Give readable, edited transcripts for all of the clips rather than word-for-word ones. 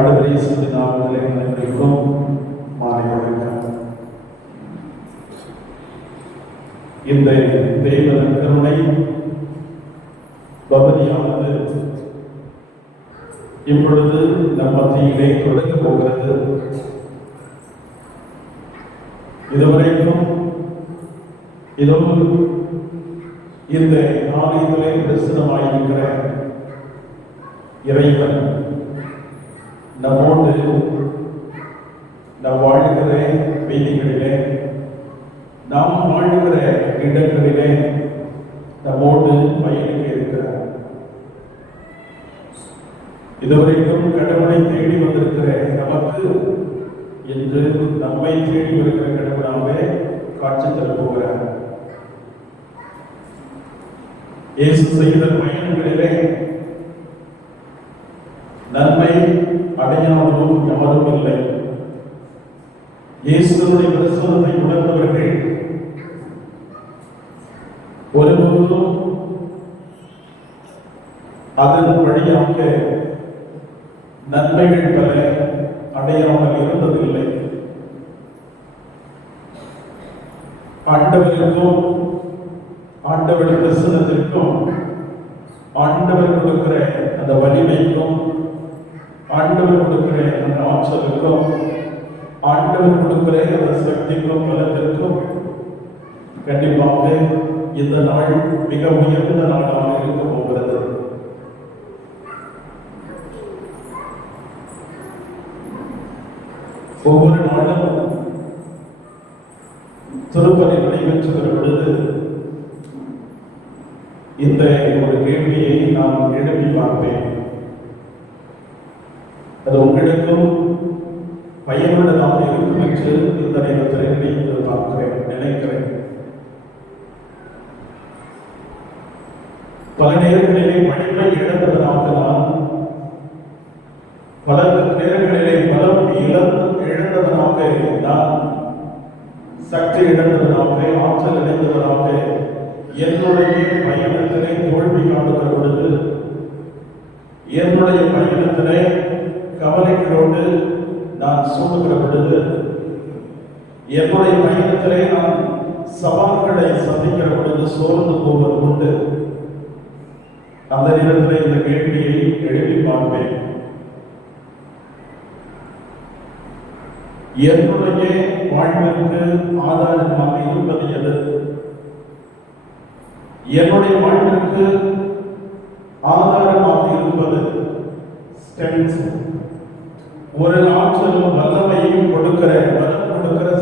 ஆண்டவர் இயேசுவின் நாமத்திலே அனைவருக்கும் மாலை வணக்கம். இந்த தெய்வ கருணை பவனியானது இப்பொழுது நம் மத்தியிலே தொடங்க போகிறது. இதுவரைக்கும் இந்த ஆலயத்திலே பிரசனமாயிருக்கிற இறைவன் நம்மோடு நாம் வாழ்கிற வீதிகளிலே, நாம் வாழ்கிற இடங்களிலே நம்மோடு பயணிக்க இருக்கிறார். இதுவரைக்கும் கடவுளை தேடி வந்திருக்கிற நமக்கு இன்று நம்மை தேடி வருகிற கடவுளாகவே காட்சி தர போகிறார். இயேசு செய்த பயணங்களிலே நன்மை அடையாமலும் யாரும் இல்லை. இயேசுவினுடைய பிரசன்னத்தை உணர்ந்தவர்கள் ஒருபோதும் அதன் வழியாக நன்மைகள் பல அடையாமல் இருந்ததில்லை. ஆண்டவருக்கும் ஆண்டவர் பிரசன்னத்திற்கும் ஆண்டவர் கொடுக்கிற அந்த வலிமைக்கும் ஆண்டவர் கொடுக்கிற அந்த ஆற்றலுக்கும் ஆண்டவர் கொடுக்கிற அந்த சக்திக்கும் பலத்திற்கும் கண்டிப்பாக இந்த நாள் மிக உயர்ந்த நாளாக இருக்க போகிறது. ஒவ்வொரு நாளும் திருப்பலி நடைபெற்று பொழுது இந்த ஒரு கேள்வியை நான் எழுப்பி பார்ப்பேன். அது உங்களுக்கும் பயனுள்ளதாக இருக்கும் என்று இந்த நேரத்தில் நினைக்கிறேன். பல நேரங்களிலே மனிதனை இழந்தவனாக நான், பல நேரங்களிலே பலம் இழந்தவனாக நான், சக்தி இழந்தவனாக, ஆற்றல் இழந்தவனாக என்னுடைய பயணத்திலே தோல்வி காணுகிற பொழுது, என்னுடைய பயணத்திலே கவலைகளோடு நான் சூடுகிற பொழுது, என்னுடைய பயணத்திலே நான் சவால்களை சந்திக்கிற பொழுது சோர்ந்து போவது உண்டு. அந்த நேரத்தில் இந்த கேள்வியை எழுப்பி பார்ப்பேன். என்னுடைய வாழ்விற்கு ஆதாரமாக இருப்பது எது? என்னுடைய வாழ்விற்கு ஆதாரமாக இருப்பது ஸ்ட்ரென்த், ஒரு ஆற்றலும் வல்லமையும் கொடுக்கிற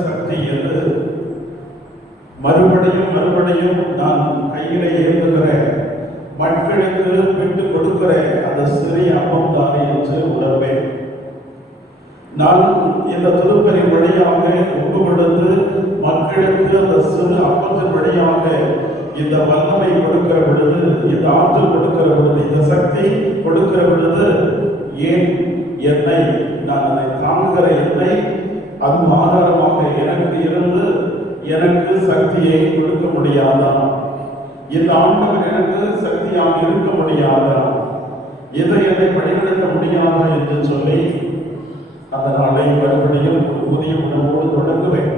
சக்தி எது? மறுபடியும் நான் கையிலே ஏந்துகிற மக்களுக்கு விட்டு கொடுக்கிற அந்த சிறிய அப்பம் தானே என்று உணர்வேன். நான் இந்த திருப்பலி வழியாக ஒப்பு கொடுத்து மக்களுக்கு அந்த சிறு அப்பத்தின் வழியாக இந்த வல்லமை கொடுக்கிற பொழுது, இந்த ஆற்றல் கொடுக்கிற பொழுது, இந்த சக்தி கொடுக்கிற பொழுது, ஏன் என்னை, நான் அதை தாங்குகிற என்னை அது ஆதாரமாக எனக்கு இருந்து எனக்கு சக்தியை கொடுக்க முடியாதா? இந்த ஆண்டவர் எனக்கு சக்தியாக இருக்க முடியாதா? இதை என்னை வழிநடத்த முடியாதா என்று சொல்லி அந்த நாளை மறுபடியும் புதிய உணவோடு தொடங்குவேன்.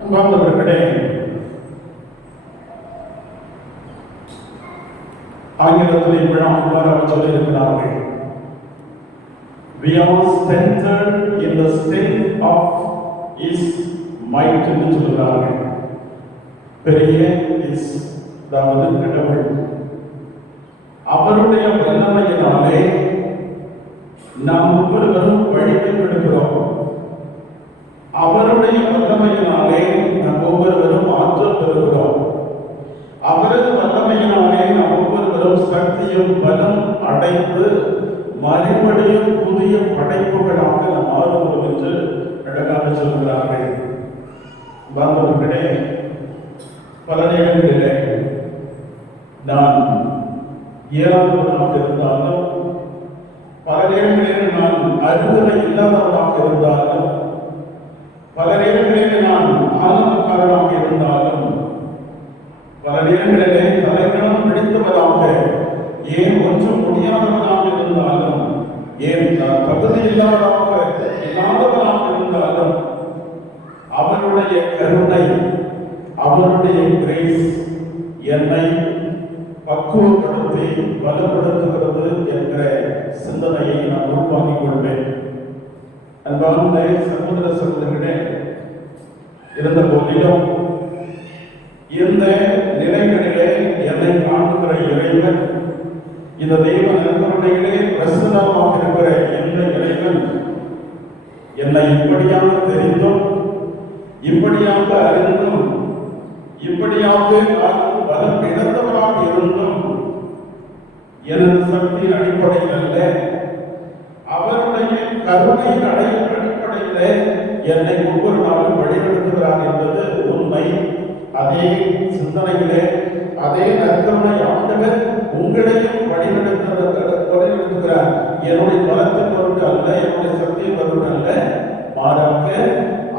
அன்பார்ந்தவர்களே, ஆங்கிலத்தில் இவ்விழாவாக சொல்லியிருக்கிறார்கள், we are strengthened in the strength of his might என்று சொல்கிறார்கள். பெரிய இஸ் கடவுள், அவருடைய வல்லமையினாலே நாம் ஒவ்வொருவரும் வழிமை பெறுகிறோம். அவருடைய வல்லமையினாலே நாம் ஒவ்வொருவரும் ஆற்றல் பெறுகிறோம். அவரது வல்லமையினாலே நாம் ஒவ்வொருவரும் சக்தியும் பலம் அடைந்து மறுபடியும் புதிய படைப்புகளாக நாம் மாறுகிறோம் என்று அழகாக சொல்கிறார்கள். பாந்தவர்களே, பல நேரங்களிலே நான் இயலாதவனாக இருந்தாலும், பல நேரங்களில் நான் அருகதை இல்லாதவனாக இருந்தாலும், பல நேரங்களில் நான் ஆனந்தக்காரனாக இருந்தாலும், பல நேரங்களிலே தலைக்கணம் பிடித்தவராக, ஏன் ஒன்றும் முடியாதவனாக இருந்தாலும், ஏன் நான் தகுதி இல்லாதவராக இருந்தாலும் அவருடைய கருணை, அவருடைய கிரேஸ் என்னை பக்குவப்படுத்தி பலப்படுத்துகிறது என்ற சிந்தனையை நான் உருவாக்கிக் கொள்வேன். அன்பார்ந்த சகோதர சகோதரிகளே, இருந்த போதிலும் இந்த நிலைகளிலே என்னை காணுகிற இறைவன், இந்த தெய்வ நற்கருணையிலே பிரசன்னமாக இருக்கிற இந்த இறைவன் என்னை இப்படியாக தெரிந்தும் இப்படியாக அறிந்தும் இப்படியாக பலம் இழந்தவராக இருந்தும் எனது சக்தி அடிப்படையில் அல்ல, அவருடைய கருணையின் அடிப்படையில் என்னை ஒவ்வொரு நாளும் வழிநடத்துகிறார் என்பது உண்மை. அதே சிந்தனையிலே அதே நற்கருணை ஆண்டவர் உங்களையும் வழிநடத்துகிறார். என்னுடைய பலத்தின் பொருட்டு அல்ல, என்னுடைய சக்தியின் பொருட்டு அல்ல, மாறாக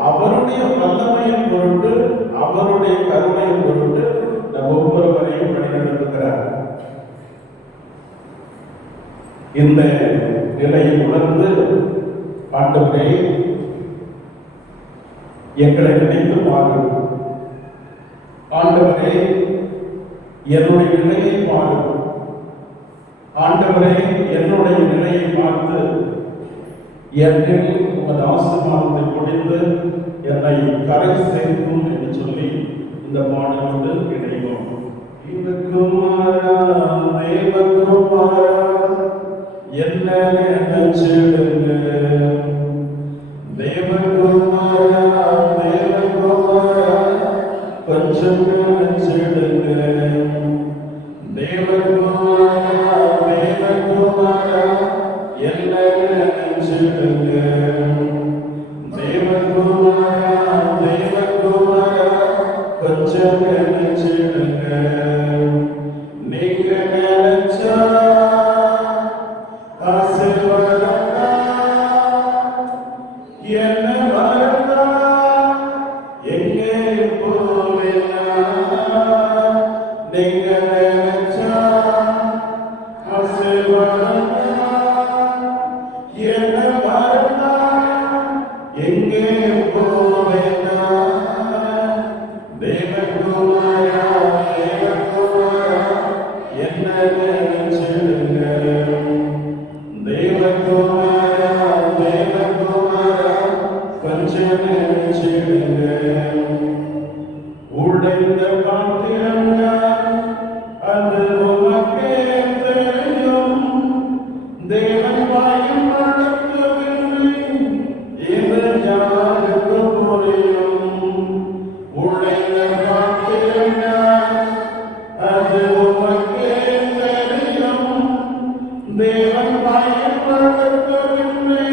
அவருடைய வல்லமையின் பொருட்டு, அவருடைய கருணையின் பொருட்டு நம் ஒவ்வொருவரையும் வழிநடத்துகிறார். இந்த நிலையை உணர்ந்து ஆண்டவரே எங்களை நினைத்து பாருங்கள், ஆண்டவரே என்னுடைய நிலையை பாருங்கள், ஆண்டவரே என்னுடைய நிலையை பார்த்து என்னில் உமது ஆசீர்வாதத்தை பொழிந்து என்னை கரை சேர்க்கும் என்று சொல்லி இந்த பாடலோடு இணைவோம். தேவகுமாரா தேவகுமாரா என்ன நினைச்சிடுங்க, தேவகுமாரா தேவகுமாரா கொஞ்சம் நினைச்சிடுங்க, தேவகுமாரா தேவகுமாரா என்ன நினைச்சிடுங்க, தேவகுமாரா தேவகுமாரா கொஞ்சம் நினைச்சிடுங்க. நீங்க நினைச்சா என்ன மறந்தா எங்கே போவேனா, நீங்க நினைச்சா ஆசீர்வாதம் என்ன மறந்தா எங்கே போவேனா, தேவகுமாரா தேவகுமாரா என்ன நினைச்சிடுங்க, தேவகுமாரா தேவகுமாரா கொஞ்சம் நினைச்சிடுங்க. உடைந்த பாத்திரங்கள் அது உமக்கே தெரியும், தேவன் வாயும் நடத்தவில்லை இது யாருக்கு புரியும். உடைந்த பாத்திரங்கள் அது உமக்கே தெரியும், தேவன் வாயும் நடத்தவில்லை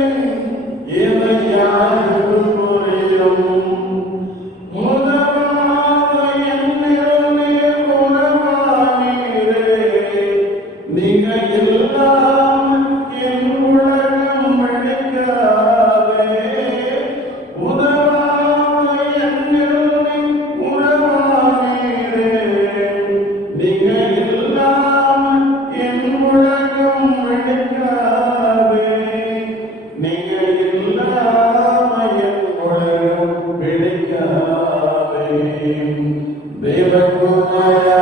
இது யாருக்கு புரியும். நீங்க எல்லாம் என் உலகம் அழைக்காதே, உதவாத என்னில் உறவானீரே. நீங்க எல்லாம் என் உலகம் அழைக்காதே, நீங்க எல்லாம் என் உலகம் அழைக்காதே. தேவகுமாரா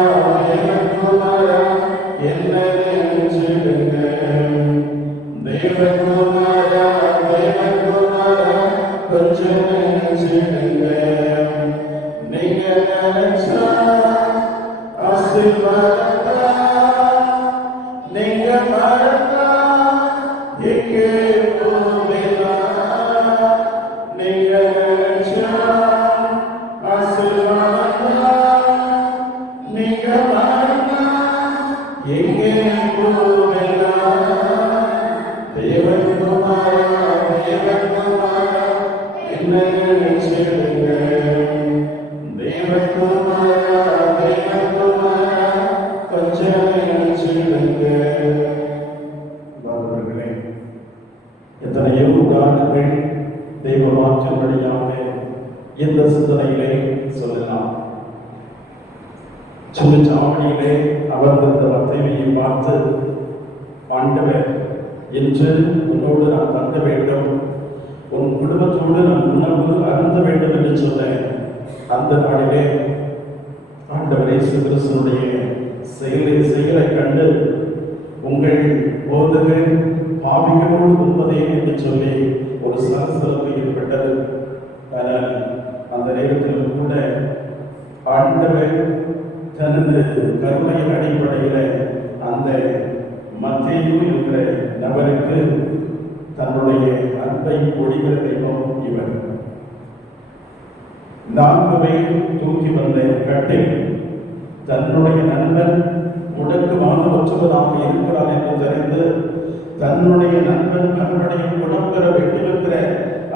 தேவகுமாரா என்ன நினைச்சிடுங்க, தேவகுமாரா தேவகுமாரா கொஞ்சம் நினைச்சிடுங்க. நீங்க நினைச்சா ஆசீர்வாதத்தா, நீங்க மறந்தா எங்கே போவேனா, நீங்க நினைச்சா ஆசீர்வாதத்தா, நீங்க மறந்தா எங்கே போவேனா, தேவகுமாரா தேவகுமாரா என்ன நினைச்சிடுங்க, தேவகுமாரா தேவகுமாரா கொஞ்சம் நினைச்சிடுங்க. எத்தனையோ உதாரணங்கள் தெய்வ மாற்றப்படியாக இந்த சிந்தனையிலே சொல்லலாம். சுடுச்சாவடியிலே அமர்ந்திருந்த வத்தைமையை பார்த்து ஆண்டவர் என்று உன்னோடு நான் தங்க வேண்டும், உன் குடும்பத்தோடு நான் உணவு அருந்த வேண்டும் என்று சொன்னேன். அந்த நாளிலே ஆண்டவர் இயேசு கிறிஸ்துவினுடைய செயலை கண்டு உங்கள் போதகர் பாவிகளோடு உண்பதே என்று சொல்லி ஒரு சலசலப்பு ஏற்பட்டது. ஆனால் அந்த நேரத்தில் கூட ஆண்டவர் தனது கருணையின் அடிப்படையில் அந்த மத்தேயு என்கிற நபருக்கு தன்னுடைய அன்பை பொழிகிற தெய்வம் இவர். 4 பேர் தூக்கி வந்த கட்டில் தன்னுடைய நண்பன் உடற்கு வானவற்றவராக இருக்கிறார் என்று தெரிந்து தன்னுடைய நண்பன் மறுபடியும் குணம் பெற வேண்டுமென்ற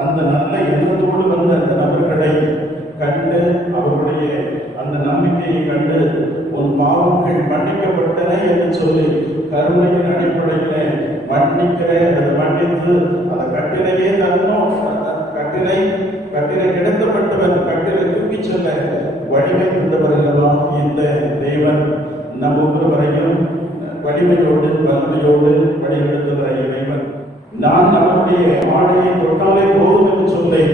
அந்த நல்ல எண்ணத்தோடு வந்த அந்த நபர்களை கண்டு அவருடைய அந்த நம்பிக்கையை கண்டு உன் பாவங்கள் மன்னிக்கப்பட்டன என்று சொல்லி கருணையின் அடிப்படையிலே மன்னித்து அந்த கட்டிலையே தன்னோம் கட்டிலை கிடத்தப்பட்டவர் கட்டிலை தூக்கி செல்ல வலிமை கொண்டவர் அல்லவா இந்த தேவன். நம் ஒவ்வொருவரையும் வலிமையோடு வலிமையோடு வழிநடத்துகிற இறைவன். நான் நம்முடைய ஆடையை தொட்டாலே போதும் என்று சொல்லி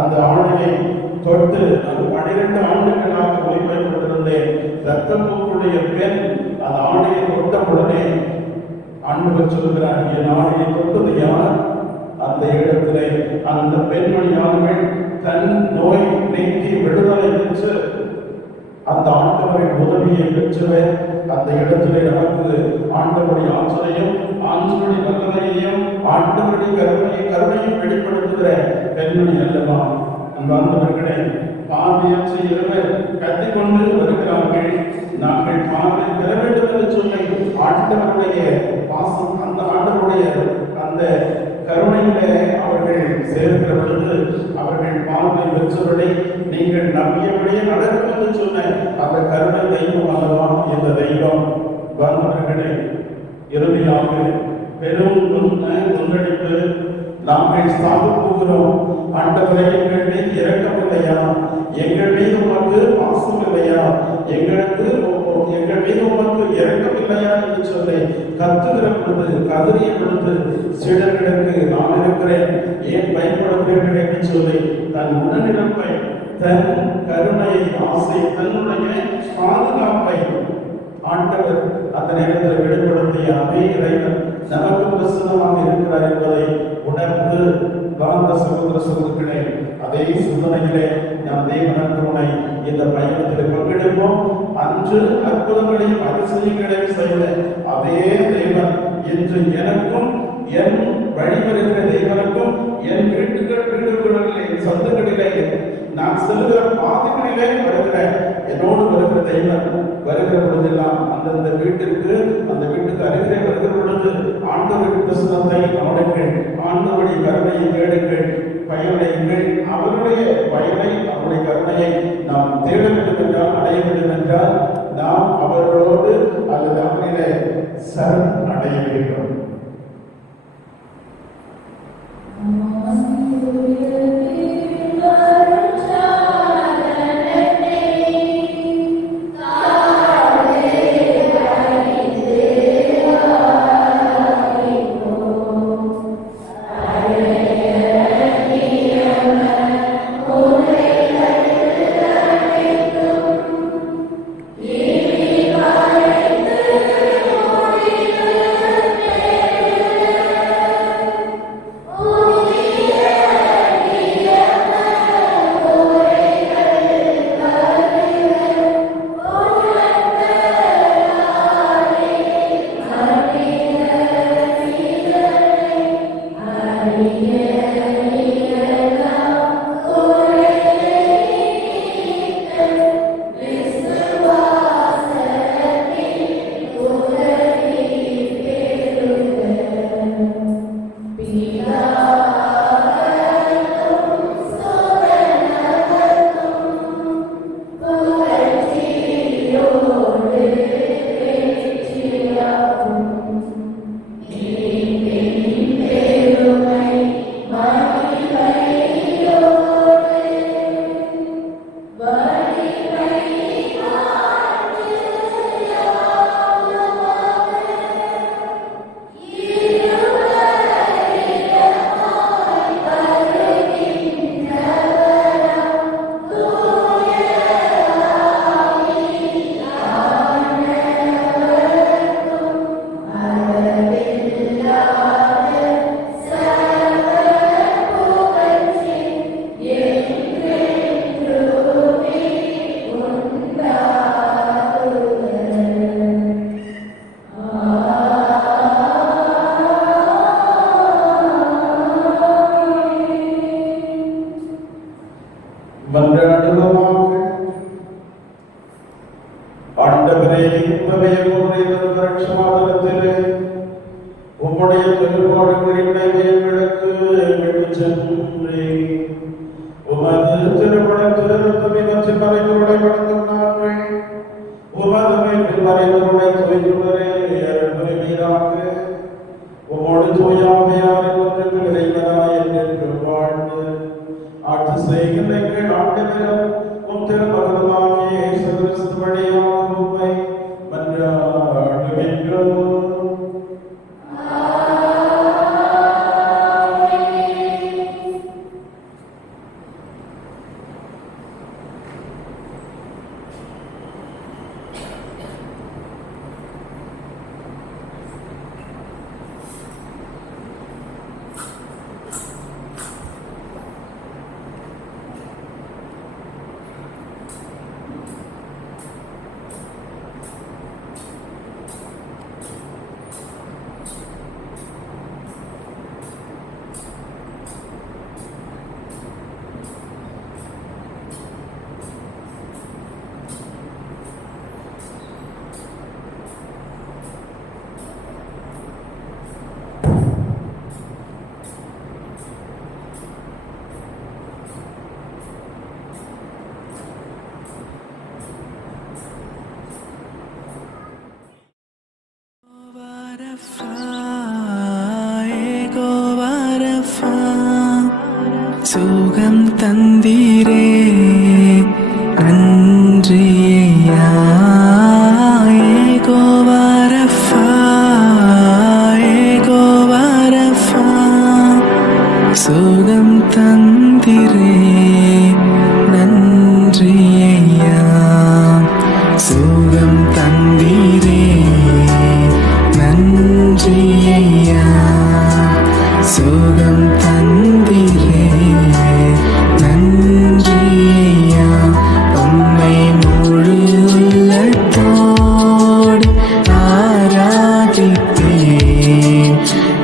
அந்த ஆடையை தொட்டு 12 ஆண்டுகளாக ஒளிபரப்பு கொண்டிருந்தேன். ரத்தப்போக்குடைய பெண் அந்த ஆடையை தொட்ட உடனே ஆண்டவர் சொல்கிறார், என் ஆடையை தொட்டது யார்? அந்த இடத்திலே அந்த பெண்மணியானவள் தன் நோய் நீக்கி விடுதலை பெற்று அந்த ஆண்டவரின் உதவியை பெற்றவர். அந்த இடத்திலே நமக்கு ஆண்டவருடைய ஆற்றலையும் ஆண்டவருடைய வல்லமையையும் ஆண்டவருடைய கருணையும் வெளிப்படுத்துகிற பெண்மணி அல்லவா. அன்பார்ந்தவர்களே, பார்வையற்ற இருவர் கத்திக்கொண்டு வருகிறார்கள். நாங்கள் பார்வை பெற வேண்டும் என்று சொல்லி ஆண்டவருடைய பாசம், அந்த ஆண்டவருடைய அந்த கருணையிலே அவர்கள் சேர்க்கிற பொழுது அவர்கள் பார்வை பெற்றவர்களை நீங்கள் நம்பியபடியே நடக்கும் என்று சொன்ன அந்த கருணை தெய்வம் அல்லவா இந்த தெய்வம். வாழ்ந்தவர்களே, இறுதியாக பெரும் முன்னெடுப்பு நாங்கள் சாக போகிறோம். ஆண்டவரை எங்கள் மீது இரக்கம் இல்லையா? எங்கள் மீது உமக்கு பாசம் இல்லையா? எங்கள் மீது உமக்கு இரக்கம் இல்லையா என்று சொல்லி கத்துகிற பொழுது, கதறிய பொழுது சீடர்களுக்கு நான் இருக்கிறேன், ஏன் பயன்படுகிறீர்கள் என்று சொல்லி தன் உடனிருப்பை, தன் கருணையை, ஆசை, தன்னுடைய பாதுகாப்பை ஆண்டவர் அந்த நேரத்தில் வெளிப்படுத்திய அதே இறைவன் நமக்கு பிரசன்னமாக இருக்கிறார் என்பதை உணர்ந்து வாழ்ந்த சகோதர சகோதரிகளே, அதே சிந்தனையிலே நாம் தேவனத்துணை இந்த பயணத்தில் பங்கெடுப்போம். அன்று அற்புதங்களையும் அதிசயங்களையும் செய்த அதே தேவன் இன்று எனக்கும் என் வழிவருகிற தேவனுக்கும் என் வீடுகளிலே சந்தங்களிலே நான் செல்கிற பாதைகளிலே வருகிற என்னோடு வருகிற தெய்வன் வருகிற பொழுதெல்லாம் அந்தந்த வீட்டுக்கு அருகிலே வருகிற பொழுது ஆண்டவரின் பிரசனத்தை கவனிங்கள், ஆண்டவருடைய கருணையை தேடுங்கள், பயனடையுங்கள். அவருடைய பயனை, அவருடைய கருணையை நாம் தேட வேண்டும் என்றால், அடைய வேண்டும் என்றால் நாம் அவர்களோடு அல்லது அவரிலே சரண் அடைய வேண்டும். Yeah. விட்டு சென்றே உமது திருமணத்திலிருந்து நச்சு பறைகளுடைய வணங்கும் நாங்கள் உமது மீட்பில் பறைகளுடைய துவைத்துள்ளரே மீதாக உமோடு தூயாமையாரின் ஒன்றுக்கு இறைவனாய் என்று வாழ்ந்து ஆட்சி செய்கின்ற எங்கள் ஆண்டவரும் உம் திருமகனுமாகிய இயேசு கிறிஸ்து வழியாக உம்மை மன்றாடுகின்றோம். சுகம் தந்தீரே நன்றியா ஏகோவாரஃபா ஏகோவாரஃபா சுகம் தந்தீரே நன்றியா சுகம் தந்தீரே நன்றியா சுகம் தந்தீரே நன்றியா உம்மை முழு உள்ளத்தோடு ஆராதிப்பேன்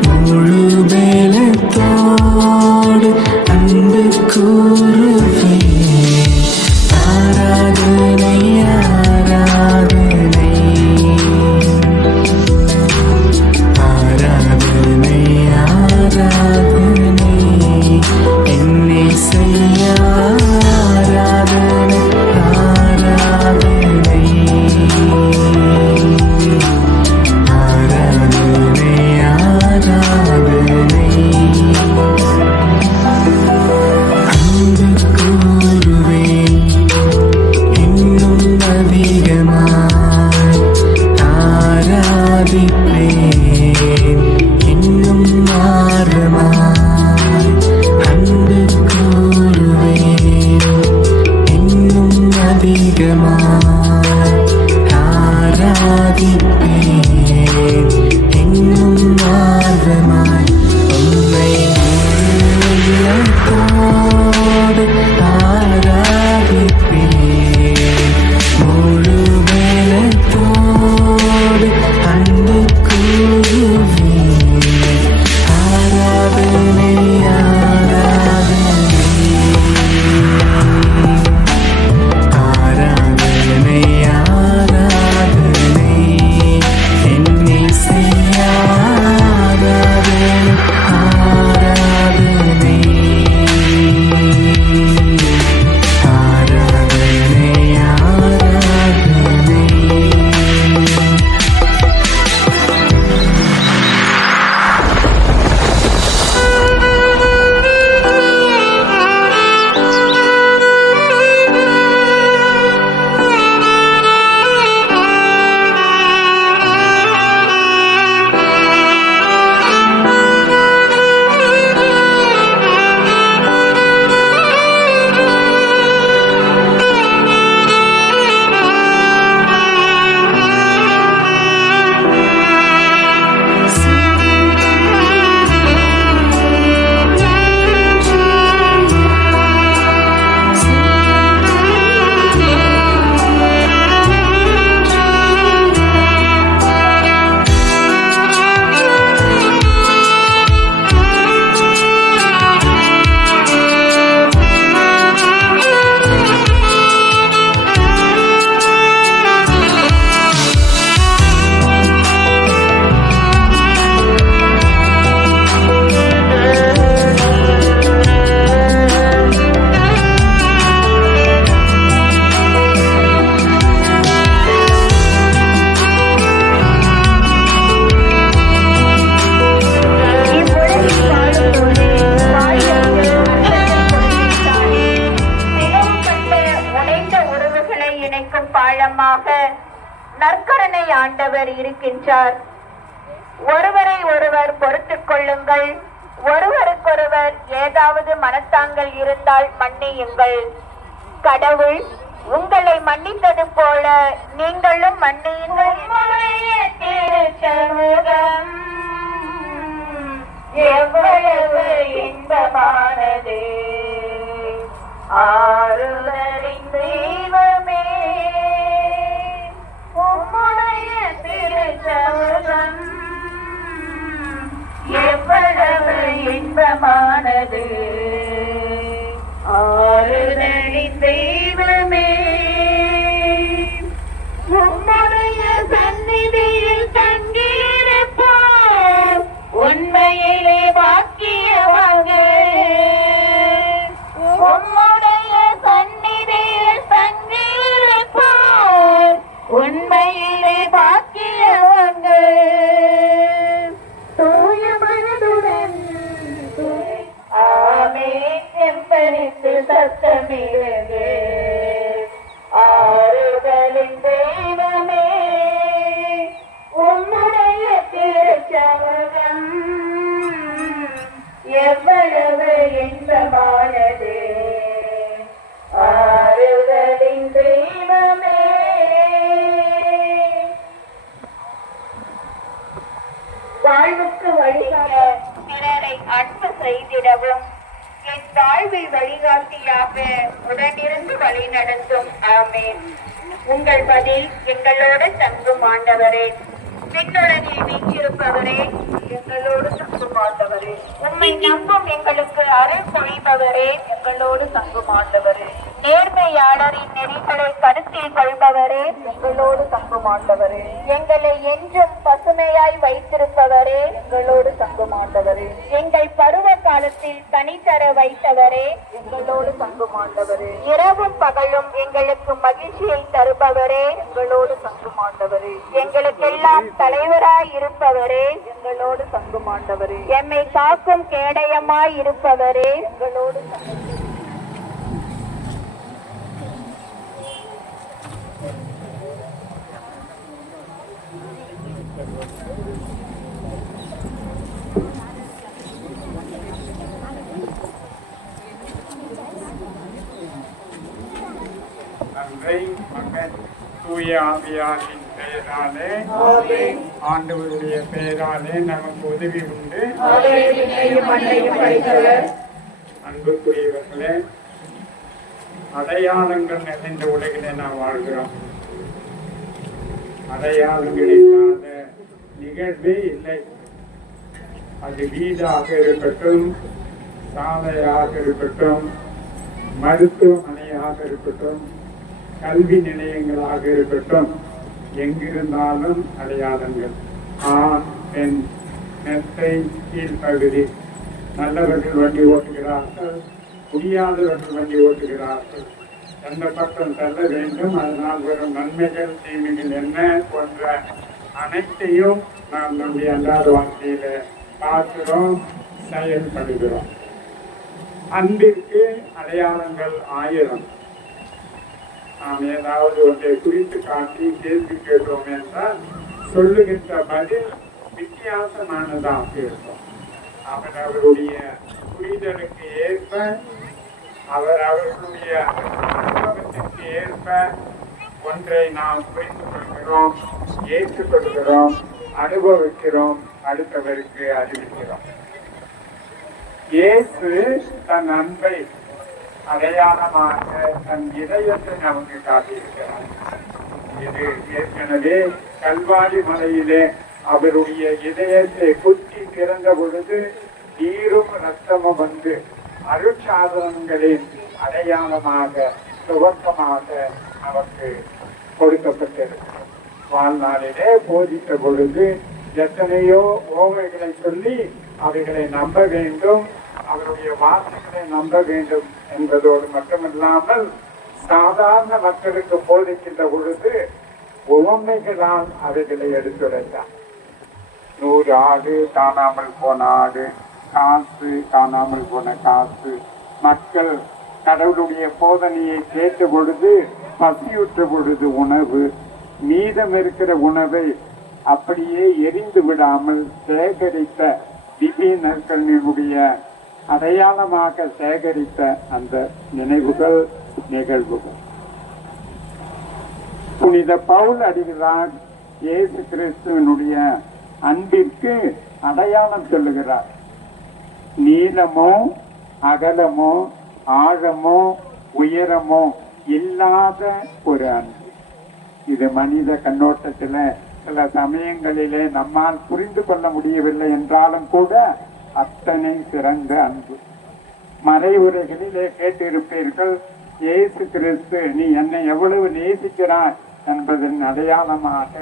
முழு பலத்தோடு அன்பு கூறுவேன் ஆராதனை ஆராதனை ஆராதனை ஆராதனை பக்கமாக நற்கருணை ஆண்டவர் இருக்கின்றார். ஒருவரை ஒருவர் பொறுத்துக் கொள்ளுங்கள். ஒருவருக்கொருவர் ஏதாவது மனத்தாங்கள் இருந்தால் மன்னியுங்கள். கடவுள் உங்களை மன்னித்தது போல நீங்களும் மன்னியுங்கள். திருச்சமூகம் எவ்வளவு இன்பமானது, ஆறுதலின் தெய்வமே உம்முடைய திருச்சமூகம் எவ்வளவு இன்பமானது, ஆறுதலின் தெய்வமே உம்முடைய சந்நிதியில் தங்கியிருப்போம் உண்மையிலே வாக்கியவான்கள். உம்முடைய சந்நிதியில் தங்கியிருப்போம் உண்மையிலே வாக்கியவான்கள். தூய மனதுடன் ஆமே செம்பனித்து சத்தமிருது, ஆறுதலின் தெய்வமே உம்முடைய திருச்சமூகம் எவ்வளவு இன்பமானது, ஆறுதலின் தெய்வமே. வாழ்வுக்கு வழிகாட்ட பிறரை அன்பு செய்திடவும் என் வாழ்வில் வழிகாட்டியாக உடனிருந்து வழி நடத்தும். ஆமென். உங்கள் பதில் எங்களோடு தங்கும் ஆண்டவரே, விண்ணுலகில் வீற்றிருப்பவரே, எங்களோடு தங்கும் ஆண்டவரே, உம்மை நம்பும் எங்களுக்கு அருள் பொழிபவரே, எங்களோடு தங்கும் ஆண்டவரே, நேர்மையாளரின் நெறிகளை கருத்தில் கொள்பவரே, எங்களோடு தங்கும் ஆண்டவரே, எங்களை என்றும் பசுமையாய் வைத்திருப்பவரே, எங்களோடு தங்கும் ஆண்டவரே, எங்கள் பருவ காலத்தில் கனி தர வைத்தவரே, எங்களோடு தங்கும் ஆண்டவரே, இரவும் பகலும் எங்களுக்கு மகிழ்ச்சியை தருபவரே, எங்களோடு தங்கும் ஆண்டவரே, எங்களுக்கெல்லாம் தலைவராய் இருப்பவரே, எங்களோடு தங்கும் ஆண்டவரே, எம்மை காக்கும் கேடயமாய் இருப்பவரே, எங்களோடு தங்கும். தந்தை, மகன், தூய ஆவியாரின் பெயராலே ஆண்டவருடைய பெயராலே நமக்கு உதவி உண்டு. அன்புக்குரியவர்களே, அடையாளங்கள் நிறைந்த உலகிலே நாம் வாழ்கிறோம். அடையாளங்கள் இல்லாத நிகழ்வே இல்லை. அது வீடாக இருக்கட்டும், சாலையாக இருக்கட்டும், மருத்துவமனையாக இருக்கட்டும், கல்வி நிலையங்களாக இருக்கட்டும், எங்கிருந்தாலும் அடையாளங்கள். ஆண், பெண், மெத்தை, கீழ்ப்பகுதி, நல்லவர்கள் வண்டி ஓட்டுகிறார்கள், முடியாதவர்கள் வண்டி ஓட்டுகிறார்கள். எந்த பக்கம் செல்ல வேண்டும், அதனால் வரும் நன்மைகள் தீமைகள் என்ன போன்ற அனைத்தையும் நாம் நம்முடைய அன்றாட வாழ்க்கையில பார்க்கிறோம், செயல்படுகிறோம். அன்பிற்கு அடையாளங்கள் 1000. நாம் ஏதாவது ஒன்றை குறித்து காட்டி கேள்வி கேட்டோம் என்றால் சொல்லுகின்ற பதில் வித்தியாசமானதாக இருக்கும். அவர் அவருடைய புரிதலுக்கு ஏற்ப, அவர்களுடைய அனுபவத்திற்கு ஏற்ப ஒன்றை நாம் புரிந்து கொள்கிறோம், ஏற்றுக்கொள்கிறோம், அனுபவிக்கிறோம், அடுத்தவருக்கு அறிவிக்கிறோம். இயேசு தன் அன்பை அடையாளமாக தன் இதயத்தை நமக்கு காட்டியிருக்கிறார். இது ஏற்கனவே கல்வாரி மலையிலே அவருடைய இதயத்தை குத்தி திறந்த பொழுது நீரும் ரத்தமும் வந்து அருட்சாதனங்களின் அடையாளமாக துவக்கமாக நமக்கு கொடுக்கப்பட்டிருக்கிறது. வாழ்நாளிலே போதித்த பொழுது எத்தனையோ ஓமைகளை சொல்லி அவைகளை நம்ப வேண்டும், அவருடைய வார்த்தைகளை நம்ப வேண்டும் என்பதோடு மட்டுமில்லாமல் சாதாரண மக்களுக்கு போதிக்கின்ற பொழுது உவமைகளால் அவைகளை எடுத்துரைத்தார். 100 ஆடு காணாமல் போன ஆடு, காசு காணாமல் போன காசு. மக்கள் கடவுளுடைய போதனையை கேட்ட பொழுது, பசியுற்ற பொழுது உணவு, மீதம் இருக்கிற உணவை அப்படியே எரிந்து விடாமல் சேகரித்த திவ்ய நற்கருணையினுடைய அடையாளமாக சேகரித்த அந்த நினைவுகள், நிகழ்வுகள். புனித பவுல் அடிகளார் இயேசு கிறிஸ்துவனுடைய அன்பிற்கு அடையாளம் சொல்லுகிறார். நீளமோ அகலமோ ஆழமோ உயரமோ இல்லாத ஒரு அன்பு. இது மனித கண்ணோட்டத்தில் சில சமயங்களிலே நம்மால் புரிந்து கொள்ள முடியவில்லை என்றாலும் கூட அத்தனை சிறந்த அன்பு. மறைவுரைகளிலே கேட்டிருப்பீர்கள், இயேசு கிறிஸ்து நீ என்னை எவ்வளவு நேசிக்கிறாய் என்பதன் அடையாளமாக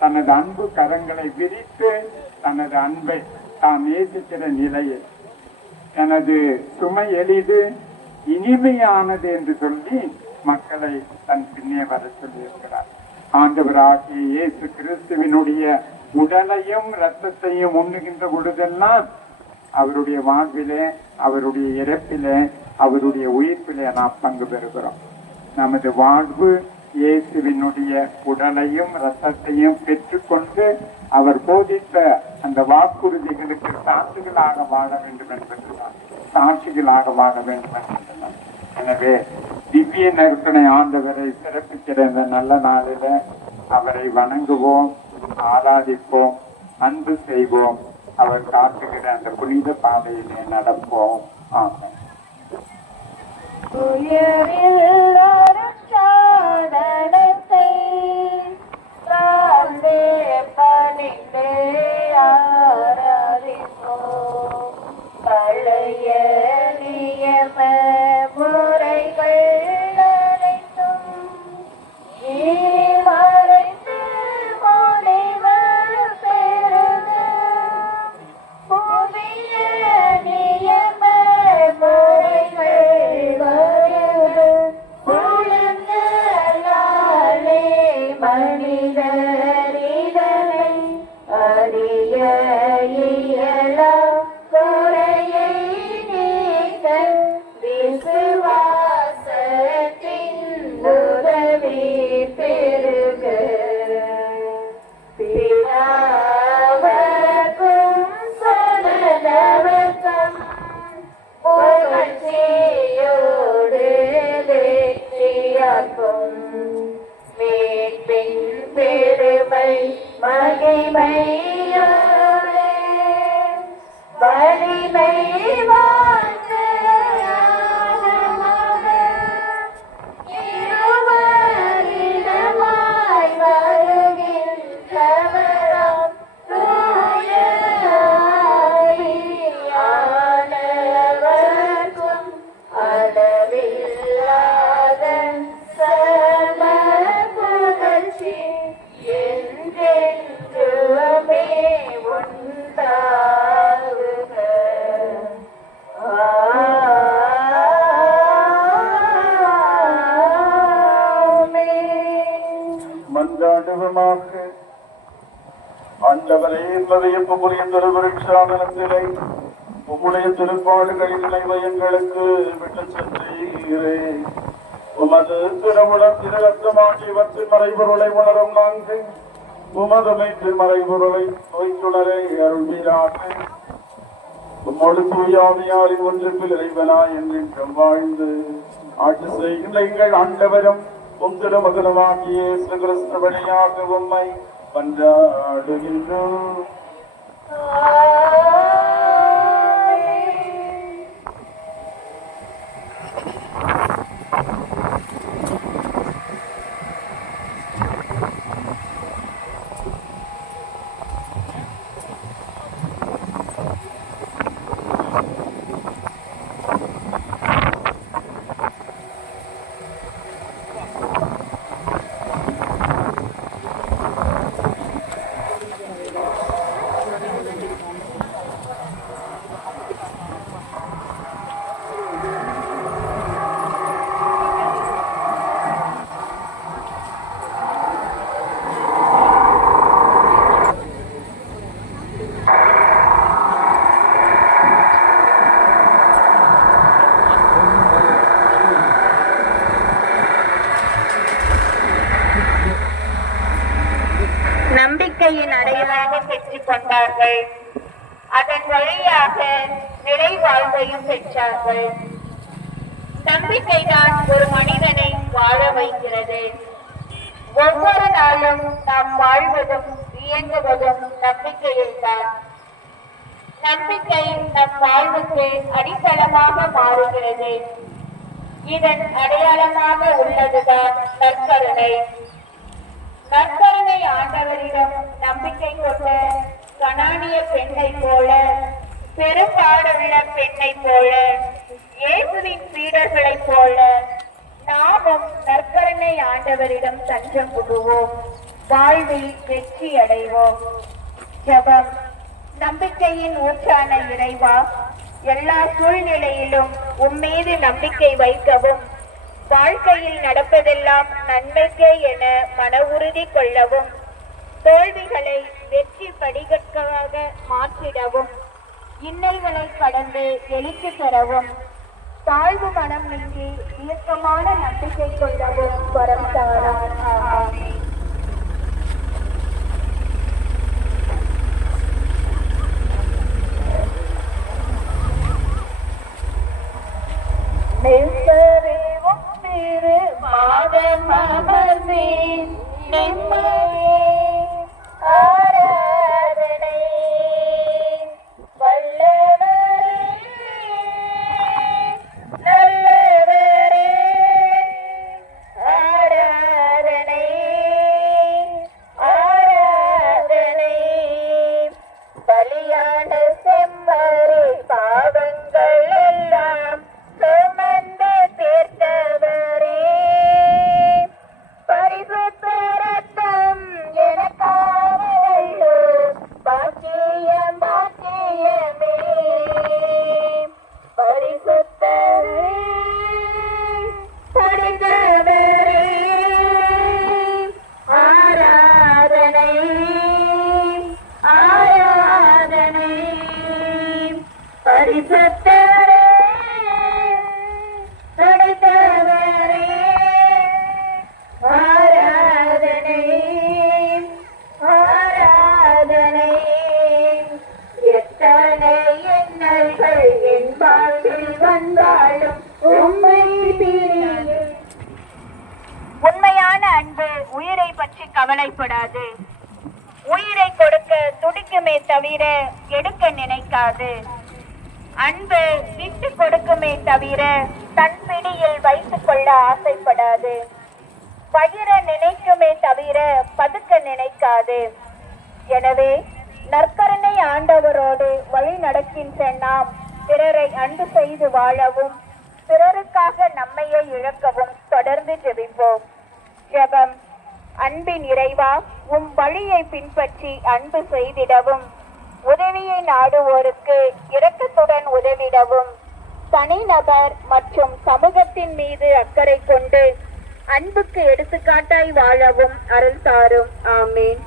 தனது அன்பு கரங்களை விரித்து தனது அன்பை தான் நேசிக்கிற நிலையை, எனது சுமை எளிது இனிமையானது என்று சொல்லி மக்களை தன் பின்னே வர சொல்லியிருக்கிறார். ஆண்டவராகிய இயேசு கிறிஸ்துவினுடைய உடலையும் இரத்தத்தையும் உண்ணுகின்ற பொழுதெல்லாம் அவருடைய வாழ்விலே, அவருடைய இறப்பிலே, அவருடைய உயிர்ப்பிலே நாம் பங்கு பெறுகிறோம். நமது வாழ்வு இயேசுவினுடைய உடலையும் இரத்தத்தையும் பெற்றுக்கொண்டு அவர் போதித்த அந்த வாக்குறுதிகளுக்கு சாட்சிகளாக வாழ வேண்டும் என்பதுதான், சாட்சிகளாக வாழ வேண்டும் என்பதுதான். எனவே திவ்ய நற்கருணை ஆண்டவரை சிறப்பிக்கிற இந்த நல்ல நாளில அவரை வணங்குவோம், ஆராதிப்போம், அன்பு செய்வோம், அவர் காட்டுகிற அந்த புனித பாதையிலே நடப்போம். ஆமாம். பழைய நியம முறைகள் அனைத்தும் மறைத்து மொழிவர் பெறுக. புதிய நியம முறைகள் வருக. புலங்களாலே மனிதரிடனை அறிய இயலா குறையை நீக்க விசுவாசத்தின் உதவி பெறுக. பிதாவர்க்கும் சுதனவர்க்கும் புகழ்ச்சியோடு வெற்றியாக்கும் மீட்பின் பெருமை மகிமையோடு வலிமை வாழ்க இருவரிடமாய் வருகின்றவராம் தூய ஆவியானவர்க்கும் அளவில்லாத சம புகழ்ச்சி என்றென்றுமே உண்டாகுக. மன்றாடுவமாக. ஆண்டவரே, மதியப்பு புரிய திருவிருட்சாதனத்திலே உம்முடைய திருப்பாடுகளின் நினைவை எங்களுக்கு விட்டு சென்றீரே. உமது திருவுளம் திருரத்தமாட்சி வற்றி மறைபொருளை உணரும் நாங்கள் உமது மீட்டு மறைபொருளை நோய்த்துணரை அருள்வீராக. உம்மோடு தூயாவியாரின் ஒன்றுப்பில் இறைவனாய் என்றென்றும் வாழ்ந்து ஆட்சி செய்கின்ற எங்கள் ஆண்டவரும் உம் திருமகனுமாகிய இயேசு கிறிஸ்து வழியாக உம்மை கொண்டாடுகின்றோம். ஏற்றுக்கொண்டார்கள். அதன் வழியாக நிலை வாழ்வையும் பெற்றார்கள். நம்பிக்கைதான் ஒரு மனிதனை வாழ வைக்கிறது. ஒவ்வொரு நாளும் நாம் வாழ்வதும் இயங்குவதும் நம்பிக்கையில்தான். நம்பிக்கை நம் வாழ்வுக்கு அடித்தளமாக மாறுகிறது. இதன் அடையாளமாக உள்ளதுதான் நற்கருணை. நற்கருணை ஆண்டவரிடம் நம்பிக்கை கொண்ட கனானிய பெண்ணை போல, பெரும்பாடுள்ள பெண்ணை போல, இயேசுவின் சீடர்களைப் போல நாமும் நற்கருணை ஆண்டவரிடம் தஞ்சம் புகுவோம். வாழ்வில் வெற்றி அடைவோம். ஜெபம். நம்பிக்கையின் ஊற்றான இறைவா, எல்லா சூழ்நிலையிலும் உம்மீது நம்பிக்கை வைக்கவும், வாழ்க்கையில் நடப்பதெல்லாம் நன்மைக்கே என மன உறுதி கொள்ளவும், தோல்விகளை வெற்றி படிகட்களாக மாற்றிடவும், இன்னல்களை கடந்து எழுச்சி பெறவும், தாழ்வு மனம் நீங்கி இயக்கமான நம்பிக்கை கொள்ளவும் வரம் தாரார். ஆமென். நெஞ்சறிவும் திரு பாதம் அமர்ந்தேன் நிம்மதியே ஆராதனை வல்லவரே நல்லவரே ஆராதனை ஆராதனை பலியான செம்மறி பாவங்கள் எல்லாம் சுமந்து தீர்த்தவரே பரிசுத்த ரத்தம் எனக்காக பாக்கியம் பாக்கியமே பரிசுத்தரே பரிசுத்தரே ஆராதனை ஆராதனை பரிசுத்தரே பரிசுத்தரே ஆராதனை ஆராதனை எத்தனை எண்ணங்கள் என் வாழ்வில் வந்தாலும் உண்மை பிரியும். உண்மையான அன்பு உயிரை பற்றி கவலைப்படாது. உயிரை கொடுக்க துடிக்குமே தவிர எடுக்க நினைக்காது. அன்பு விட்டு கொடுக்குமே தவிர தன் பிடியில் வைத்துக் கொள்ள ஆசைப்படாது. பகிர நினைக்குமே தவிர பதுக்க நினைக்காது. எனவே நற்கருணை ஆண்டவரோடு வழி நடக்கின்ற நாம் பிறரை அன்பு செய்து வாழவும், பிறருக்காக நம்மையே இழக்கவும் தொடர்ந்து ஜெபிப்போம். ஜெபம். அன்பின் இறைவா, உம் வழியை பின்பற்றி அன்பு செய்திடவும், உதவியை நாடுவோருக்கு இரக்கத்துடன் உதவிடவும், தனிநபர் மற்றும் சமூகத்தின் மீது அக்கறை கொண்டு அன்புக்கு எடுத்துக்காட்டாய் வாழவும் அருள் தாரும். ஆமேன்.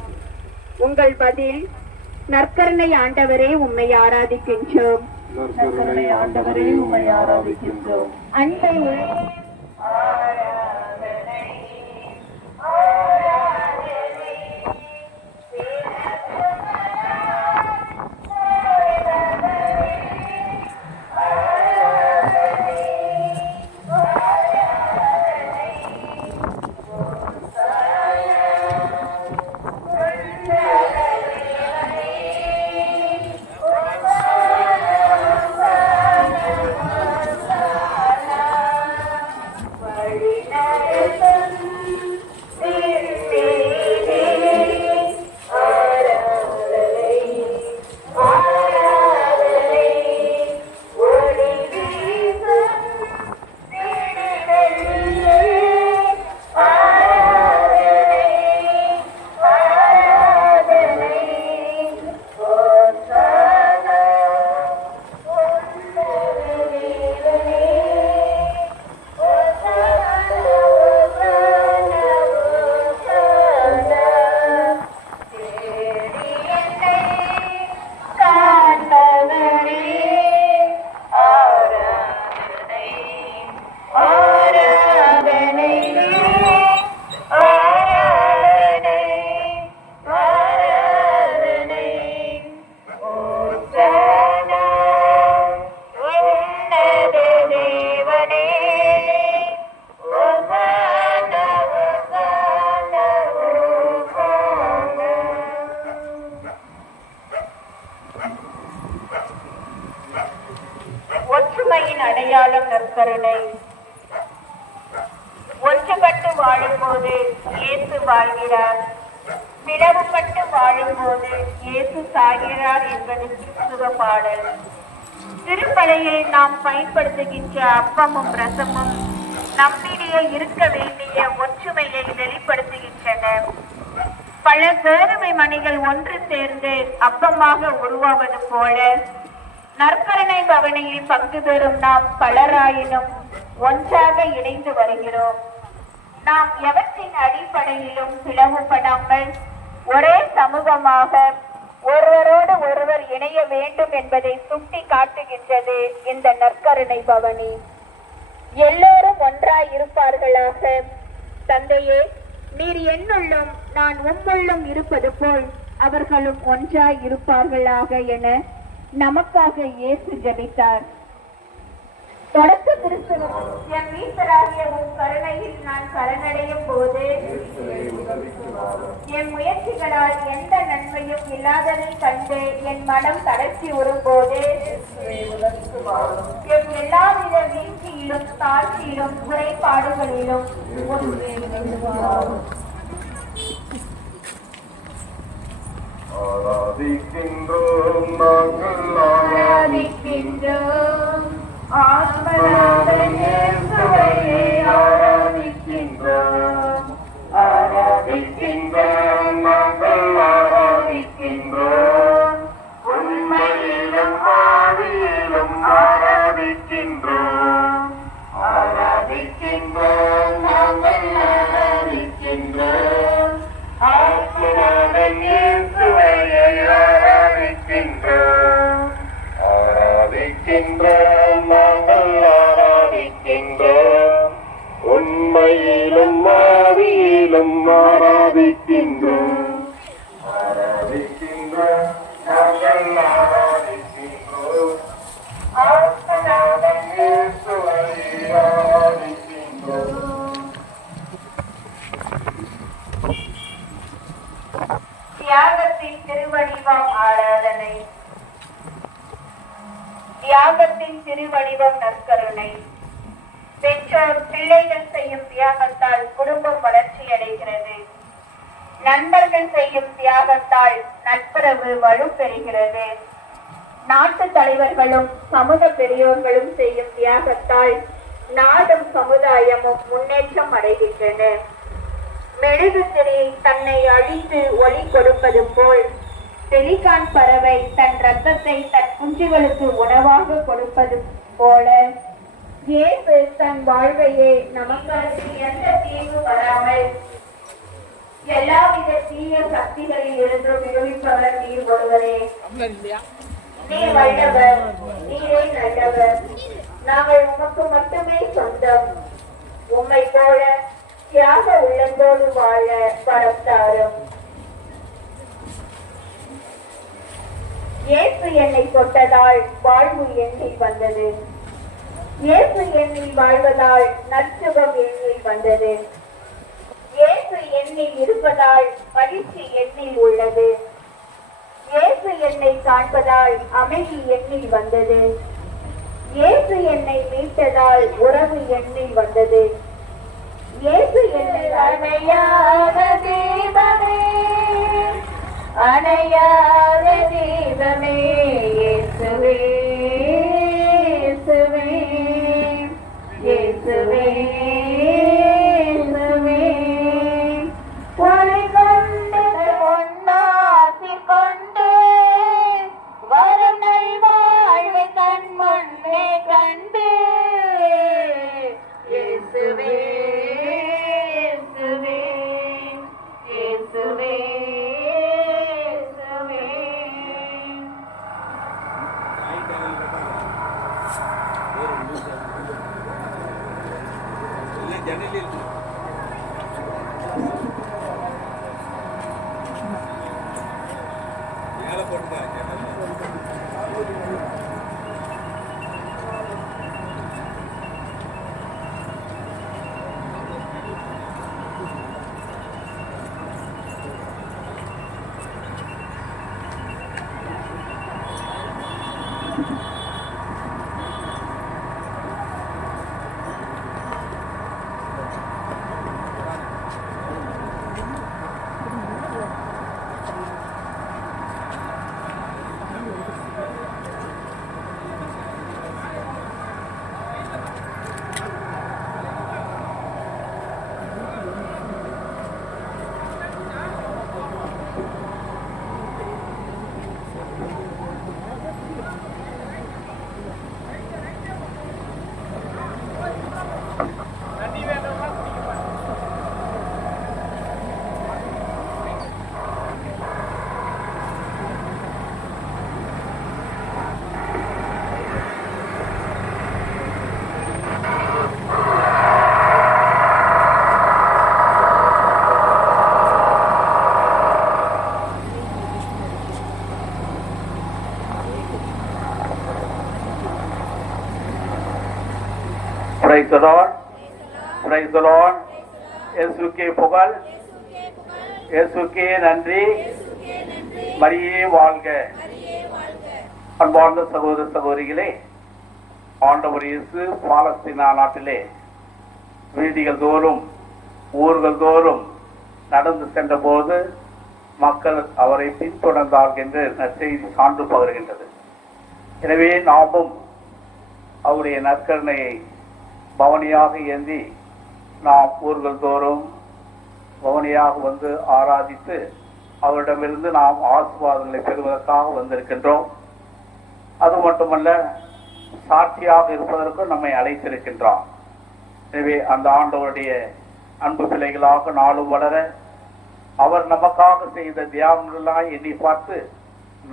உங்கள் பதில். நற்கருணை ஆண்டவரே, உம்மை ஆராதிக்கின்றோம். நற்கருணை ஆண்டவரே, உம்மை ஆராதிக்கின்றோம். அன்பை வழி நடத்தும் உண்மையின் அடையாளம் நற்கருணை. ஒன்றுபட்டு வாழும்போது இயேசு வாழ்கிறார், பிளவுபட்டு வாழும்போது இயேசு சாகிறார் என்பது கிறிஸ்துவ பாடல். திருப்பலியில் நாம் பயன்படுத்துகின்ற அப்பமும் ரசமும் நம்மிடையே இருக்க வேண்டிய ஒற்றுமையை வெளிப்படுத்துகின்றன. பல கோதுமை மணிகள் ஒன்று சேர்ந்து அப்பமாக உருவாவது போல நற்கருணை பவனியில் பங்கு பெறும் நாம் பலராயினும் ஒன்றாக இணைந்து வருகிறோம். நாம் எவற்றின் அடிப்படையிலும் பிளவுபடாமல் ஒரே சமூகமாக ஒருவரோடு ஒருவர் இணைய வேண்டும் என்பதை சுட்டி காட்டுகின்றது இந்த நற்கருணை பவனி. எல்லோரும் ஒன்றாய் இருப்பார்களாக. தந்தையே, நீர் என்னுள்ளும் நான் உம்முள்ளும் இருப்பது போல் அவர்களும் ஒன்றாய் இருப்பார்களாக என நமக்காக இயேசு ஜெபித்தார். தொடக்க கிறிஸ்துவம் என் மீட்பராகிய உன் கருணையில் நான் சரணடையும் போது என் முயற்சிகளால் எந்த நன்மையும் இல்லாததை கண்டு என் மனம் தளர்ச்சி வரும்போது என் எல்லாவித வீழ்ச்சியிலும் தாழ்ச்சியிலும் குறைபாடுகளிலும் ஆராதிக்கின்றோம், நாங்கள் ஆராதிக்கின்றோம், ஆத்மநாதன் இயேசுவையே ஆராதிக்கின்றோம், ஆராதிக்கின்றோம், நாங்கள் ஆராதிக்கின்றோம், உண்மையிலும் ஆவியிலும் ஆராதிக்கின்றோம், ஆராதிக்கின்றோம், நாங்கள் ஆராதிக்கின்றோம், ஆத்மநாதன் இயேசுவையே ஆராதிக்கின்றோம், ஆராதிக்கின்றோம், நாங்கள் ஆராதிக்கின்றோம், உண்மையிலும் ஆவியிலும் ஆராதிக்கின்றோம், ஆராதிக்கின்றோம், நாங்கள் ஆராதிக்கின்றோம், ஆத்மநாதன் இயேசுவையே ஆராதிக்கின்றோம். தியாகத்தின் திருவடிவம் ஆராதனை. தியாகத்தின் திருவடிவம் நற்கருணை. பெற்றோர் பிள்ளைகள் செய்யும் தியாகத்தால் குடும்பம் வளர்ச்சி அடைகிறது. நண்பர்கள் செய்யும் தியாகத்தால் நட்புறவு வலுப்பெறுகிறது. நாட்டு தலைவர்களும் சமூக பெரியோர்களும் செய்யும் தியாகத்தால் நாடும் சமுதாயமும் முன்னேற்றம் அடைகின்றன. மெழுகு திரை தன்னை அழித்து ஒளி கொடுப்பது போல் பெலிகான் பறவை தன் ரத்தத்தை தன் குஞ்சுகளுக்கு உணவாக கொடுப்பது போல இயேசு தன் வாழ்வையே நமக்காக எந்த தீங்கு வராமல் எல்லாவித தீய சக்திகளில் இருந்து விடுவிப்பவர் நீர் ஒருவரே. நீர் வல்லவர், நீரே நல்லவர். நாங்கள் உமக்கு மட்டுமே சொந்தம். உம்மை போல தியாக உள்ளத்தோடு வாழ வரம் தாரும். இயேசு என்னை தொட்டதால் வாழ்வு எண்ணில் வந்தது. இயேசு எண்ணில் வாழ்வதால் நற்சுகம் எண்ணில் வந்தது. இயேசு எண்ணில் இருப்பதால் மகிழ்ச்சி எண்ணில் உள்ளது. இயேசு என்னை காண்பதால் அமைதி எண்ணில் வந்தது. இயேசு என்னை மீட்டதால் உறவு எண்ணில் வந்தது. இயேசு என்னை அணையாத தீபமே, அணையாத தீபமே, இயேசுவே, இயேசுவே, இயேசுவே, இயேசுவே. ஒளி கொண்டு பொன்னாசி கொண்டு வரும் நல்வாழ்வை கண் முன்னே கண்டு இயேசுவே, இயேசுவே, இயேசுவே, இயேசுவே. Praise the Lord. Praise the Lord. இயேசுவுக்கே புகழ், இயேசுவுக்கே நன்றி, மரியே வாழ்க. அன்பார்ந்த சகோதர சகோதரிகளே, ஆண்டவர் இயேசு பாலஸ்தீனா நாட்டிலே வீதிகள் தோறும் ஊர்கள் தோறும் நடந்து சென்ற போது மக்கள் அவரை பின்தொடர்ந்தார்கள் என்று நற்செய்தி சான்று பகர்கின்றது. எனவே நாமும் அவருடைய நற்கருணையை பவனியாக ஏந்தி நாம் ஊர்கள் தோறும் பவனியாக வந்து ஆராதித்து அவரிடமிருந்து நாம் ஆசீர்வாதங்களை பெறுவதற்காக வந்திருக்கின்றோம். அது மட்டுமல்ல, சாட்சியாக இருப்பதற்கும் நம்மை அழைத்திருக்கின்றார். எனவே அந்த ஆண்டவருடைய அன்பு பிள்ளைகளாக நாளும் வளர அவர் நமக்காக செய்த தியாகங்களாய் எண்ணி பார்த்து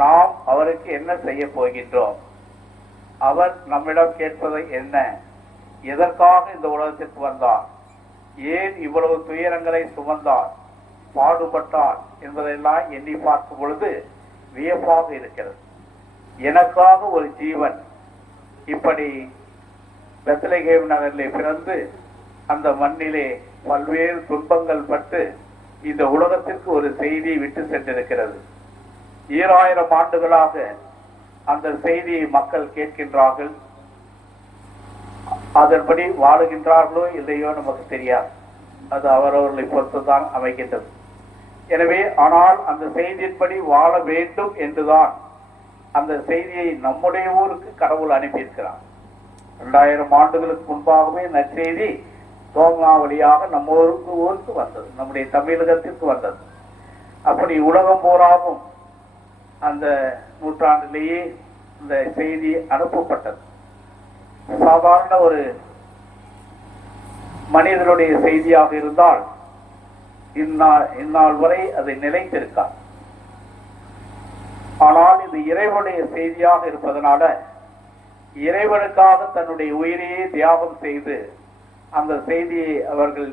நாம் அவருக்கு என்ன செய்ய போகின்றோம், அவர் நம்மிடம் கேட்பது என்ன, எதற்காக இந்த உலகத்திற்கு வந்தார், ஏன் இவ்வளவு துயரங்களை சுமந்தார், பாடுபட்டார் என்பதெல்லாம் எண்ணி பார்க்கும் பொழுது வியப்பாக இருக்கிறது. எனக்காக ஒரு ஜீவன் இப்படி பெத்லகேம் நகரிலே பிறந்து அந்த மண்ணிலே பல்வேறு துன்பங்கள் பட்டு இந்த உலகத்திற்கு ஒரு செய்தியை விட்டு சென்றிருக்கிறது. 2000 ஆண்டுகளாக அந்த செய்தியை மக்கள் கேட்கின்றார்கள். அதன்படி வாழுகின்றார்களோ இல்லையோ நமக்கு தெரியாது, அது அவரவர்களை பொறுத்துதான் அமைகின்றது. எனவே ஆனால் அந்த செய்தியின்படி வாழ வேண்டும் என்றுதான் அந்த செய்தியை நம்முடைய ஊருக்கு கடவுள் அனுப்பியிருக்கிறார். 2000 ஆண்டுகளுக்கு முன்பாகவே நற்செய்தி தோங்கா வழியாக நம்ம ஊருக்கு வந்தது, நம்முடைய தமிழகத்திற்கு வந்தது. அப்படி உலகம் பூராவும் அந்த நூற்றாண்டிலேயே இந்த செய்தி அனுப்பப்பட்டது. சாதாரண ஒரு மனிதனுடைய செய்தியாக இருந்தால் இந்நாள் வரை அதை நிலைத்திருக்கார். ஆனால் இது இறைவனுடைய செய்தியாக இருப்பதனால இறைவனுக்காக தன்னுடைய உயிரையே தியாகம் செய்து அந்த செய்தியை அவர்கள்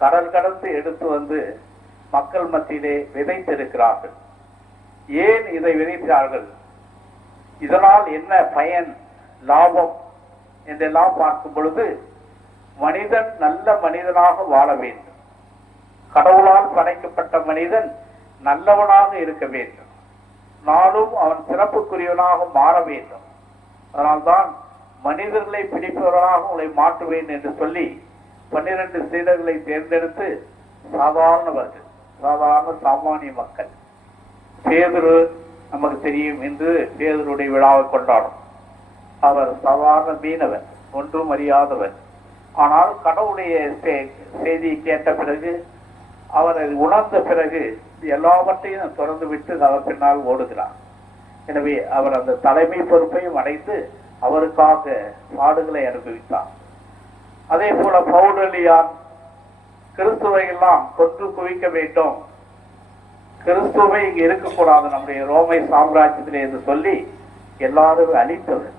கடல் கடந்து எடுத்து வந்து மக்கள் மத்தியிலே விதைத்திருக்கிறார்கள். ஏன் இதை விதைத்தார்கள், இதனால் என்ன பயன், லாபம் என்றெல்லாம் பார்க்கும் பொழுது மனிதன் நல்ல மனிதனாக வாழ வேண்டும், கடவுளால் படைக்கப்பட்ட மனிதன் நல்லவனாக இருக்க வேண்டும், நாளும் அவன் சிறப்புக்குரியவனாக மாற வேண்டும். அதனால்தான் மனிதர்களை பிடிப்பவர்களாக உங்களை மாற்றுவேன் என்று சொல்லி 12 சீடர்களை தேர்ந்தெடுத்து சாதாரணவர்கள், சாதாரண சாமானிய மக்கள், பேதுரு நமக்கு தெரியும், இன்று பேதுருடைய விழாவை கொண்டாடும். அவர் சாதாரண மீனவர், ஒன்றும் அறியாதவர். ஆனால் கடவுளுடைய செய்தியை கேட்ட பிறகு அவர் அதை உணர்ந்த பிறகு எல்லாவற்றையும் திறந்து விட்டு அவர் பின்னால் ஓடுகிறார். எனவே அவர் அந்த தலைமை பொறுப்பையும் அடைந்து அவருக்காக பாடுகளை அனுபவித்தார். அதே போல பவுலடியார் கிறிஸ்துவை எல்லாம் கொன்று குவிக்க வேண்டும், கிறிஸ்துவை இங்கு இருக்கக்கூடாது நம்முடைய ரோமை சாம்ராஜ்யத்திலே என்று சொல்லி எல்லாரும் அழித்தவர்.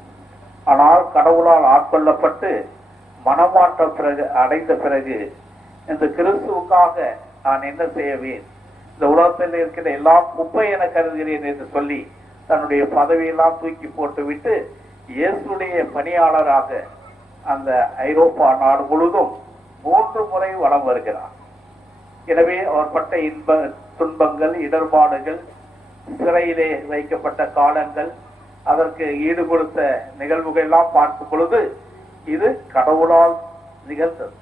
ஆனால் கடவுளால் ஆட்கொள்ளப்பட்டு மனமாற்ற பிறகு அடைந்த பிறகு இந்த கிறிஸ்துவுக்காக நான் என்ன செய்யவேன், இந்த உலகத்தில் இருக்கிற எல்லாம் குப்பை என கருதுகிறேன் என்று சொல்லி தன்னுடைய பதவியெல்லாம் தூக்கி போட்டு விட்டு இயேசுடைய பணியாளராக அந்த ஐரோப்பா நாடு முழுதும் 3 முறை வலம் வருகிறார். எனவே அவர் பட்ட துன்பங்கள், இடர்பாடுகள், சிறையிலே வைக்கப்பட்ட காலங்கள், அதற்கு ஈடு கொடுத்த நிகழ்வுகள் எல்லாம் பார்க்கும் பொழுது இது கடவுளால் நிகழ்ந்தது.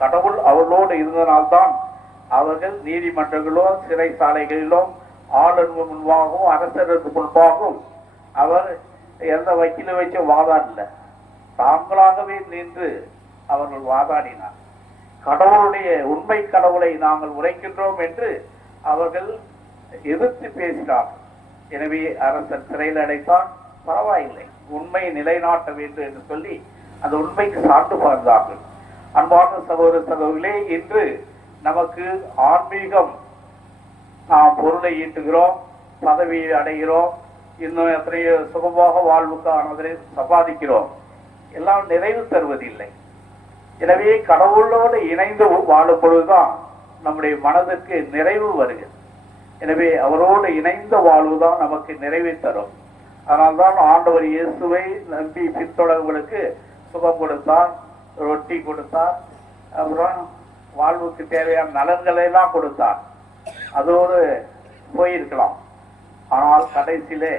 கடவுள் அவர்களோடு இருந்ததனால்தான் அவர்கள் நீதிமன்றங்களோ சிறைச்சாலைகளிலோ ஆளுநர் முன்பாகவும் அரசருக்கு முன்பாகவும் அவர் எந்த வக்கீல வச்சு வாதாடல, தாங்களாகவே நின்று அவர்கள் வாதாடினார். கடவுளுடைய உண்மை கடவுளை நாங்கள் உரைக்கின்றோம் என்று அவர்கள் எதிர்த்து பேசினார்கள். எனவே அரசர் சிறையில் அடைத்தான், பரவாயில்லை, உண்மையை நிலைநாட்ட வேண்டும் என்று சொல்லி அந்த உண்மைக்கு சான்று பகர்ந்தார்கள். அன்பார்ந்த சகோதர சகோதரிகளே, இன்று நமக்கு ஆன்மீகம், நாம் பொருளை ஈட்டுகிறோம், பதவியை அடைகிறோம், இன்னும் எத்தனையோ சுகமாக வாழ்வுக்கானதை சம்பாதிக்கிறோம், எல்லாம் நிறைவு தருவதில்லை. எனவே கடவுளோடு இணைந்து வாழும் பொழுதுதான் நம்முடைய மனதிற்கு நிறைவு வருகிறது. எனவே அவரோடு இணைந்த வாழ்வுதான் நமக்கு நிறைவை தரும். அதனால்தான் ஆண்டவர் இயேசுவை நம்பி பின்தொடர்வர்களுக்கு சுகம் கொடுத்தார், ரொட்டி கொடுத்தார், அப்புறம் வாழ்வுக்கு தேவையான நலன்களை எல்லாம் கொடுத்தார். அதோடு போயிருக்கலாம். ஆனால் கடைசியிலே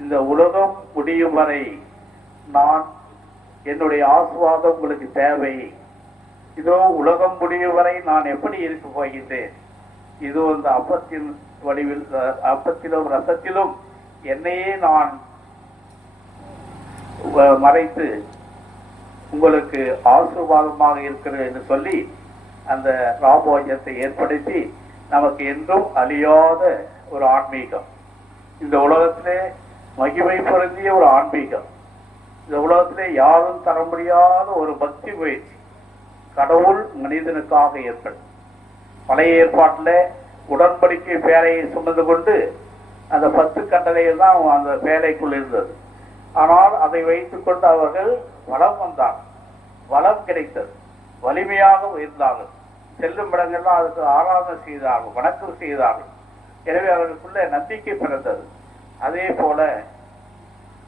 இந்த உலகம் முடியும் வரை நான் என்னுடைய ஆசீர்வாதம் உங்களுக்கு தேவை, இதோ உலகம் முடியும் வரை நான் எப்படி இருக்க போகின்றேன், இதோ இந்த அப்பத்தின் வடிவில் அப்பத்திலும் ரசத்திலும் என்னையே நான் மறைத்து உங்களுக்கு ஆசீர்வாதமாக இருக்கிறது என்று சொல்லி அந்த ராபோஜத்தை ஏற்படுத்தி நமக்கு என்றும் அழியாத ஒரு ஆன்மீகம், இந்த உலகத்திலே மகிமை பொருந்திய ஒரு ஆன்மீகம், இந்த உலகத்திலே யாரும் தர முடியாத ஒரு பக்தி முயற்சி கடவுள் மனிதனுக்காக ஏற்படும். பழைய ஏற்பாட்டில் உடன்படிக்கை பேழையை சுமந்து கொண்டு அந்த 10 கட்டளையில் தான் அந்த பேழைக்குள் இருந்தது. ஆனால் அதை வைத்துக் கொண்டு அவர்கள் வளம் வந்தார்கள், வளம் கிடைத்தது, வலிமையாக இருந்தார்கள், செல்லும் இடங்கள்லாம் அதுக்கு ஆராதனை செய்தார்கள், வணக்கம் செய்தார்கள். எனவே அவர்களுக்குள்ள நம்பிக்கை பிறந்தது. அதே போல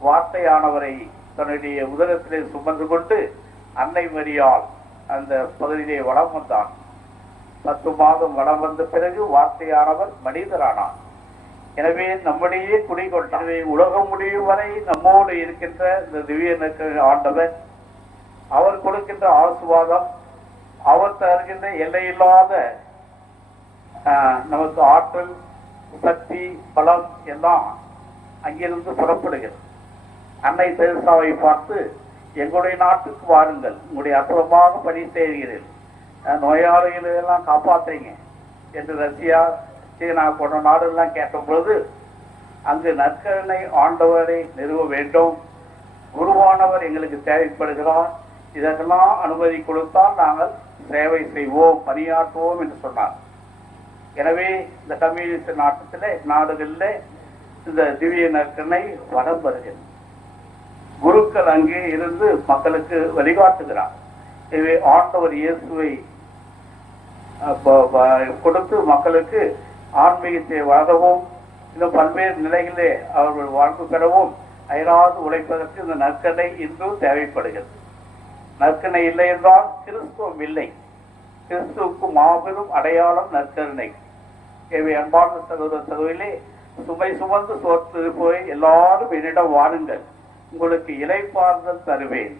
வார்த்தையானவரை தன்னுடைய உதரத்திலே சுமந்து கொண்டு அன்னை மரியாள் அந்த பகுதியிலே வளம் வந்தான். 10 மாதம் வளம் வந்த பிறகு வார்த்தையானவர் மனிதரானார். எனவே நம்முடைய குடிகொண்டார். உலகம் முடியும் வரை நம்மோடு இருக்கின்ற இந்த திவ்ய ஆண்டவர், அவர் கொடுக்கின்ற ஆசீர்வாதம், அவர் தருகின்ற எல்லையில்லாத நமக்கு ஆற்றல், சக்தி, பலம் எல்லாம் அங்கிருந்து புறப்படுகிறது. அன்னை தெரசாவை பார்த்து, எங்களுடைய நாட்டுக்கு வாருங்கள், உங்களுடைய அற்புதமாக பணி செய்கிறீர்கள், நோயாளிகளை எல்லாம் காப்பாற்றுறீங்க என்று ரஷ்யா, சீனா போன்ற நாடுகள்லாம் கேட்ட பொழுது, அங்கு நற்கருணை ஆண்டவரை நிறுவ வேண்டும், குருவானவர் எங்களுக்கு தேவைப்படுகிறார், இதற்கெல்லாம் அனுமதி கொடுத்தால் நாங்கள் சேவை செய்வோம், பணியாற்றுவோம் என்று சொன்னார். எனவே இந்த கம்யூனிஸ்ட் நாடுகளில் இந்த திவ்ய நற்கருணை வரம் வருகிறது. குருக்கள் அங்கே இருந்து மக்களுக்கு வழிகாட்டுகிறார். எனவே ஆண்டவர் இயேசுவை கொடுத்து மக்களுக்கு ஆன்மீகத்தை வளரவும், இன்னும் பல்வேறு நிலைகளிலே அவர்கள் வாழ்வு பெறவும் அயராது உழைப்பதற்கு இந்த நற்கருணை இன்றும் தேவைப்படுகிறது. நற்கருணை இல்லை என்றால் கிறிஸ்துவம் இல்லை. கிறிஸ்துவுக்கு மாபெரும் அடையாளம் நற்கருணை. எனவே அன்பார்ந்த சகோதர சகோதரிகளே, சுமை சுமந்து சோர்த்து போய் எல்லாரும் என்னிடம் வாருங்கள், உங்களுக்கு இலைப்பாறுதல் தருவேன்.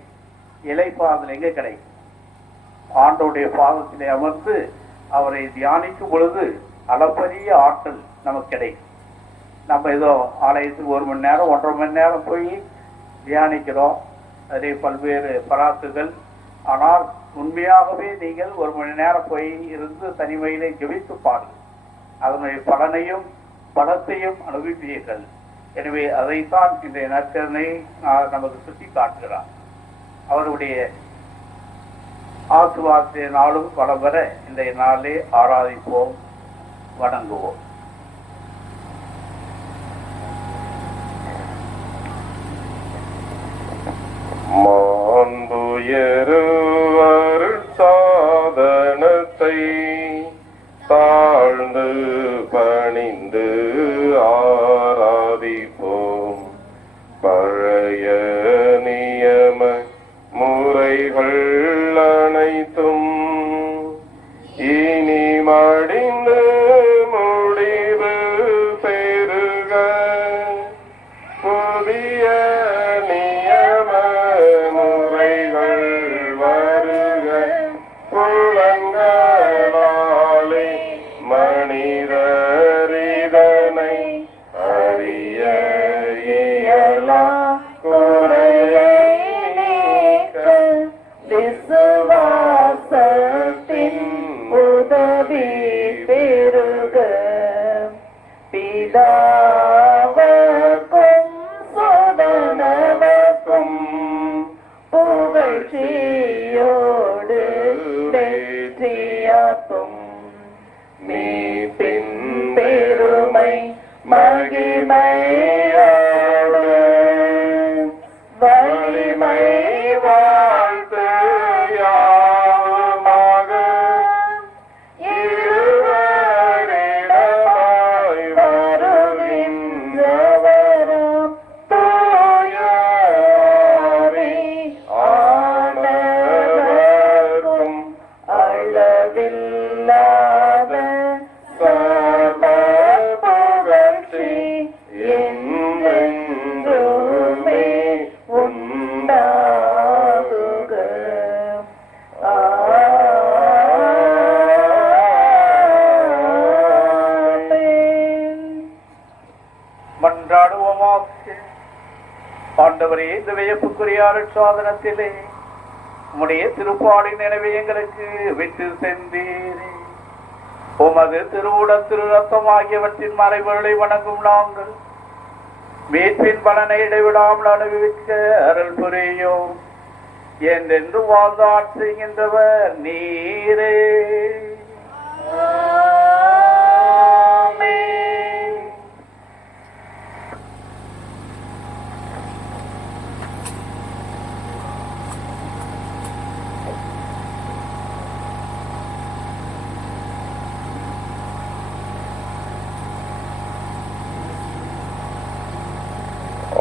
இலைப்பாறுதல் எங்கே கிடைக்கும்? ஆண்டோடைய பாதத்திலே அமர்ந்து அவரை தியானிக்கும் பொழுது அளப்பரிய ஆற்றல் நமக்கு கிடைக்கும். நம்ம ஏதோ ஆலயத்துக்கு 1 மணி நேரம் 1.5 மணி நேரம் போய் தியானிக்கிறோம், அதே பல்வேறு பராக்குகள். ஆனால் உண்மையாகவே நீங்கள் 1 மணி நேரம் போய் இருந்து தனிமையிலே ஜெபித்து பாருங்கள், அதனுடைய பலனையும் பலத்தையும் அனுபவிப்பீர்கள். எனவே அதைத்தான் இன்றைய நற்கருணை நமக்கு சுட்டி காட்டுகிறார். அவருடைய ஆசீர்வாதத்தை நாளும் வளம் வர இன்றைய நாளே ஆராதிப்போம், வணங்குவோம். மாண்புயருவர் சாதனத்தை தாழ்ந்து பணிந்து ஆராதிப்போம். பழைய நியம முறைகள் அனைத்தும் இனி மடிந்து முடிவு பெறுக. புதிய நியம முறைகள் வருக. புலன்களாலே மனிதரிதனை அறிய இயலா குறையை நீக்க விசுவாசத்தின் உதவி பெறுக. பிதாவுக்கும் சுதனவுக்கும் புகழ்ச்சியோடு வெற்றியாக்கும் மீட்பின் பெருமை மகிமையோடு வலிமை வாழ்த்து யாவுமாக இருவரிடமாய் வருகின்றவரும் தூய ஆவி ஆனவர் ஆண்டவரே, இந்த வியப்புக்குரிய சாதனத்திலே உம்முடைய திருப்பாடின் நினைவை எங்களுக்கு விட்டு சென்றீரே. உமது திருவுடன் திரு ரத்தம் ஆகியவற்றின் மறைபொருளை வணங்கும் நாங்கள் மீட்பின் பலனை இடைவிடாமல் அனுபவிக்க அருள் புரியோம். என்றென்று வாழ்ந்து ஆட்சி செய்கின்றவர் நீரே.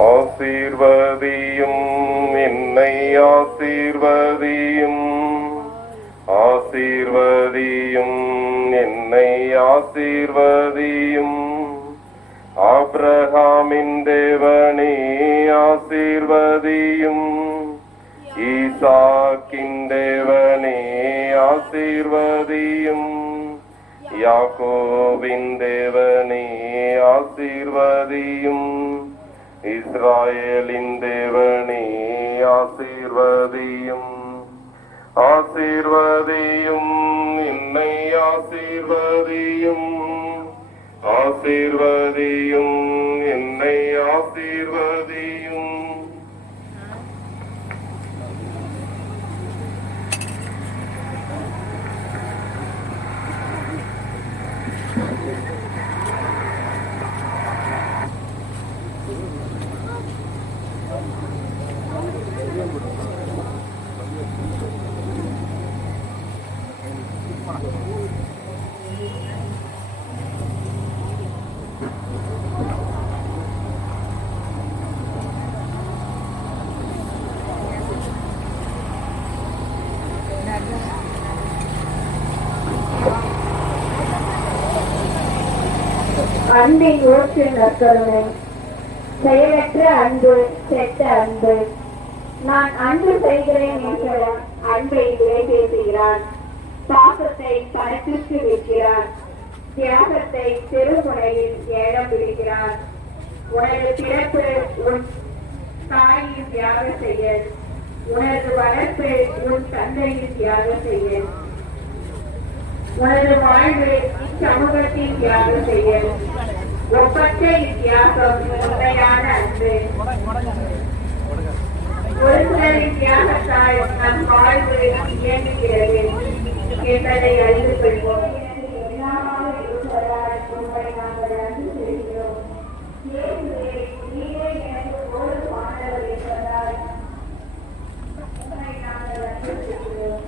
ஆசீர்வதியும் என்னை ஆசீர்வதியும், ஆசீர்வதியும் என்னை ஆசீர்வதியும். ஆபிரகாமின் தேவனே ஆசீர்வதியும், ஈசாக்கின் தேவனே ஆசீர்வதியும். யாக்கோபின் தேவனே ஆசீர்வதியும், இஸ்ராயேலின் தேவனே ஆசீர்வதியும். ஆசீர்வதியும் என்னை ஆசீர்வதியும், ஆசீர்வதியும் என்னை ஆசீர்வதியும். அன்பின் ஊற்று நற்கருணை, செயலற்ற அன்பு செட்ட அன்பு. நான் அன்பு செய்கிறேன் என்ற அன்பை விலை பேசுகிறான். பாசத்தை பணத்திற்கு விற்கிறான். தியாகத்தை திருமுனையில் ஏலம் விடுகிறான். உனது பிறப்பு உன் தாயின் தியாக செயல், உனது வளர்ப்பு உன் தந்தையின் தியாக செயல், உனது வாழ்வு இச்சமூகத்தின் தியாக செயல். ஒப்பற்ற இத்தியாகம் உண்மையான அன்பு. ஒரு சிலரின் தியாகத்தால் நம் வாழ்வு இயங்குகிறது என்பதை அறிந்து கொள்வோம். உண்மை நாங்கள் அன்பு செய்கிறோம். நீரே எனக்கு ஒரு மாணவர் என்பதால் உண்மை நாங்கள் அன்பு செய்கிறோம்.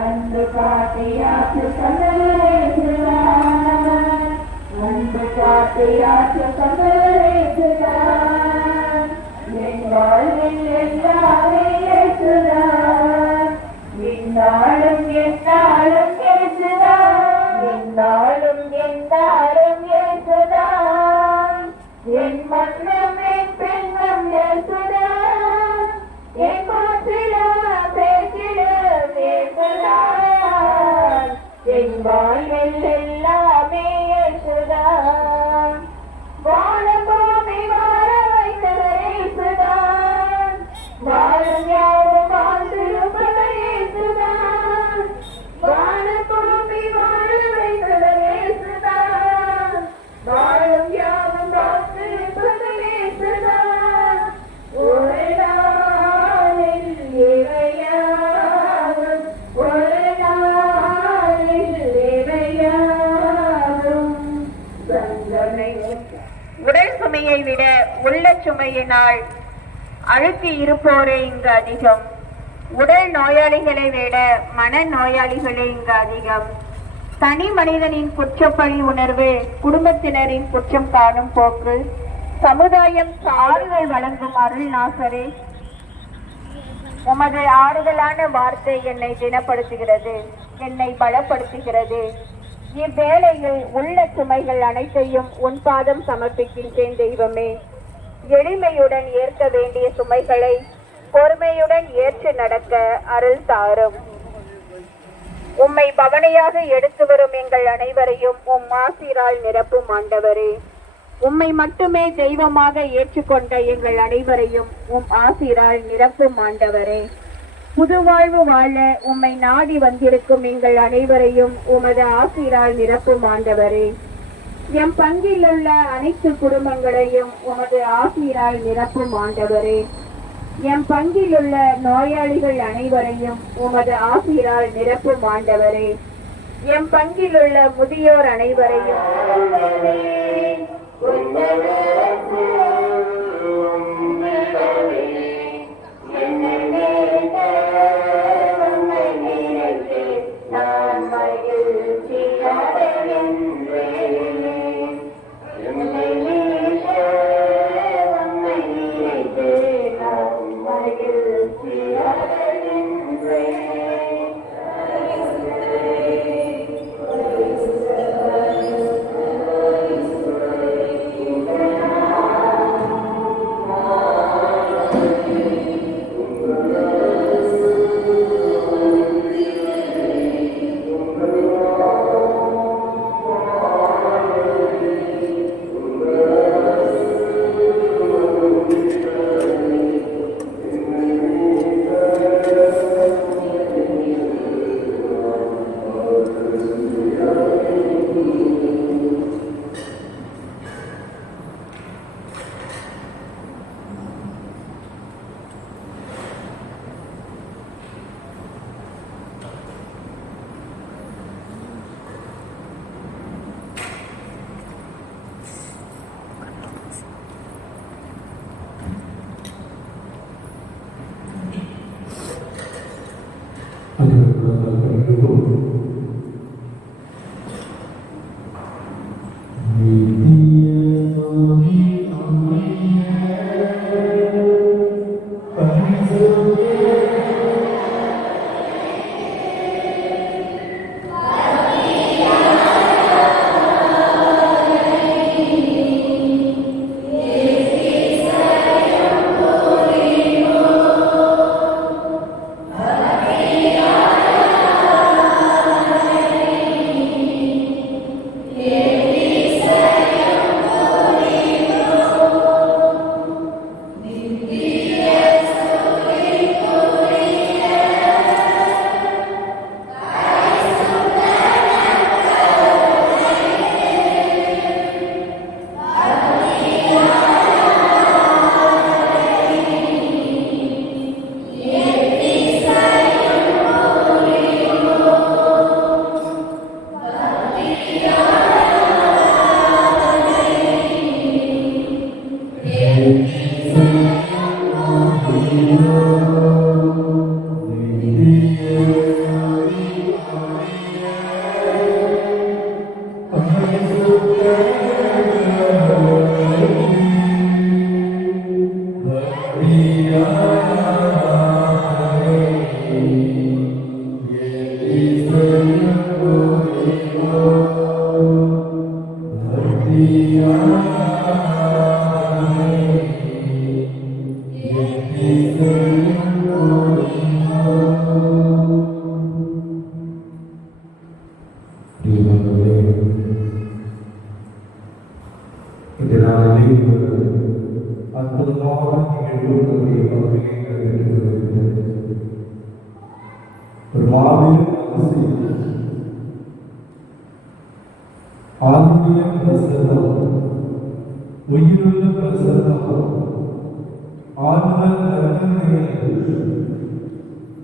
அன்பு காட்டியாற்று சந்தரேசுதான், அன்பு காட்டியாற்று சந்தரேசுதான், என் வாழ்வில் எல்லாமே ஏசுதான், என்னாலும் என்னாலும் ஏசுதான், என்னாலும் என்னாலும் ஏசுதான், என் மன்னம் என் பெண்ணம் ஏசுதான், என் மாற்றிலா பேசிடும் ஏசுதான், என் வாழ்வில் எல்லாமே ஏசுதான், வாழபூமி வாழ வைத்தவர் ஏசுதான், வாழும் யாரும் வாழ்ந்திருப்பவர் ஏசுதான், வாழபூமி வாழ வைத்தவர் ஏசுதான், வாழும் யாரும் வாழ்ந்திருப்பவர் ஏசுதான், ஒரு நாளில் இறையாகும், ஒரு நாளில் இறையாகும். சங்கமே உடல் சுமையை விட உள்ள சுமையினால் அழுத்தி இருப்போரே இங்கு அதிகம். உடல் நோயாளிகளை விட மன நோயாளிகளே இங்கு அதிகம். தனி மனிதனின் குற்றப்பழி உணர்வு, குடும்பத்தினரின் குற்றம் காணும் போக்கு, சமுதாயம் ஆறுதல் வழங்கும் அருள்நாசரே, உமது ஆறுதலான வார்த்தை என்னை திடப்படுத்துகிறது, என்னை பலப்படுத்துகிறது. இவ்வேளையில் உள்ள சுமைகள் அனைத்தையும் உன் பாதம் சமர்ப்பிக்கின்றேன் தெய்வமே. எளிமையுடன் ஏற்க வேண்டிய சுமைகளை பொறுமையுடன் ஏற்று நடக்க அருள் தாரும். உம்மை பவனையாக எடுத்து வரும் எங்கள் அனைவரையும் உம் ஆசீரால் நிரப்பும் ஆண்டவரே. உம்மை மட்டுமே தெய்வமாக ஏற்றுக்கொண்ட எங்கள் அனைவரையும் உம் ஆசீரால் நிரப்பும் ஆண்டவரே. புது வாழ்வு வாழ உம்மை நாடி வந்திருக்கும் எங்கள் அனைவரையும் உமது ஆசீரால் நிரப்பும் ஆண்டவரே. எம் பங்கில் உள்ள அனைத்து குடும்பங்களையும் உமது ஆசீரால் நிரப்பும் ஆண்டவரே. எம் பங்கில் உள்ள நோயாளிகள் அனைவரையும் உமது ஆசீரால் நிரப்பும் ஆண்டவரே. எம் பங்கில் உள்ள முதியோர் அனைவரையும்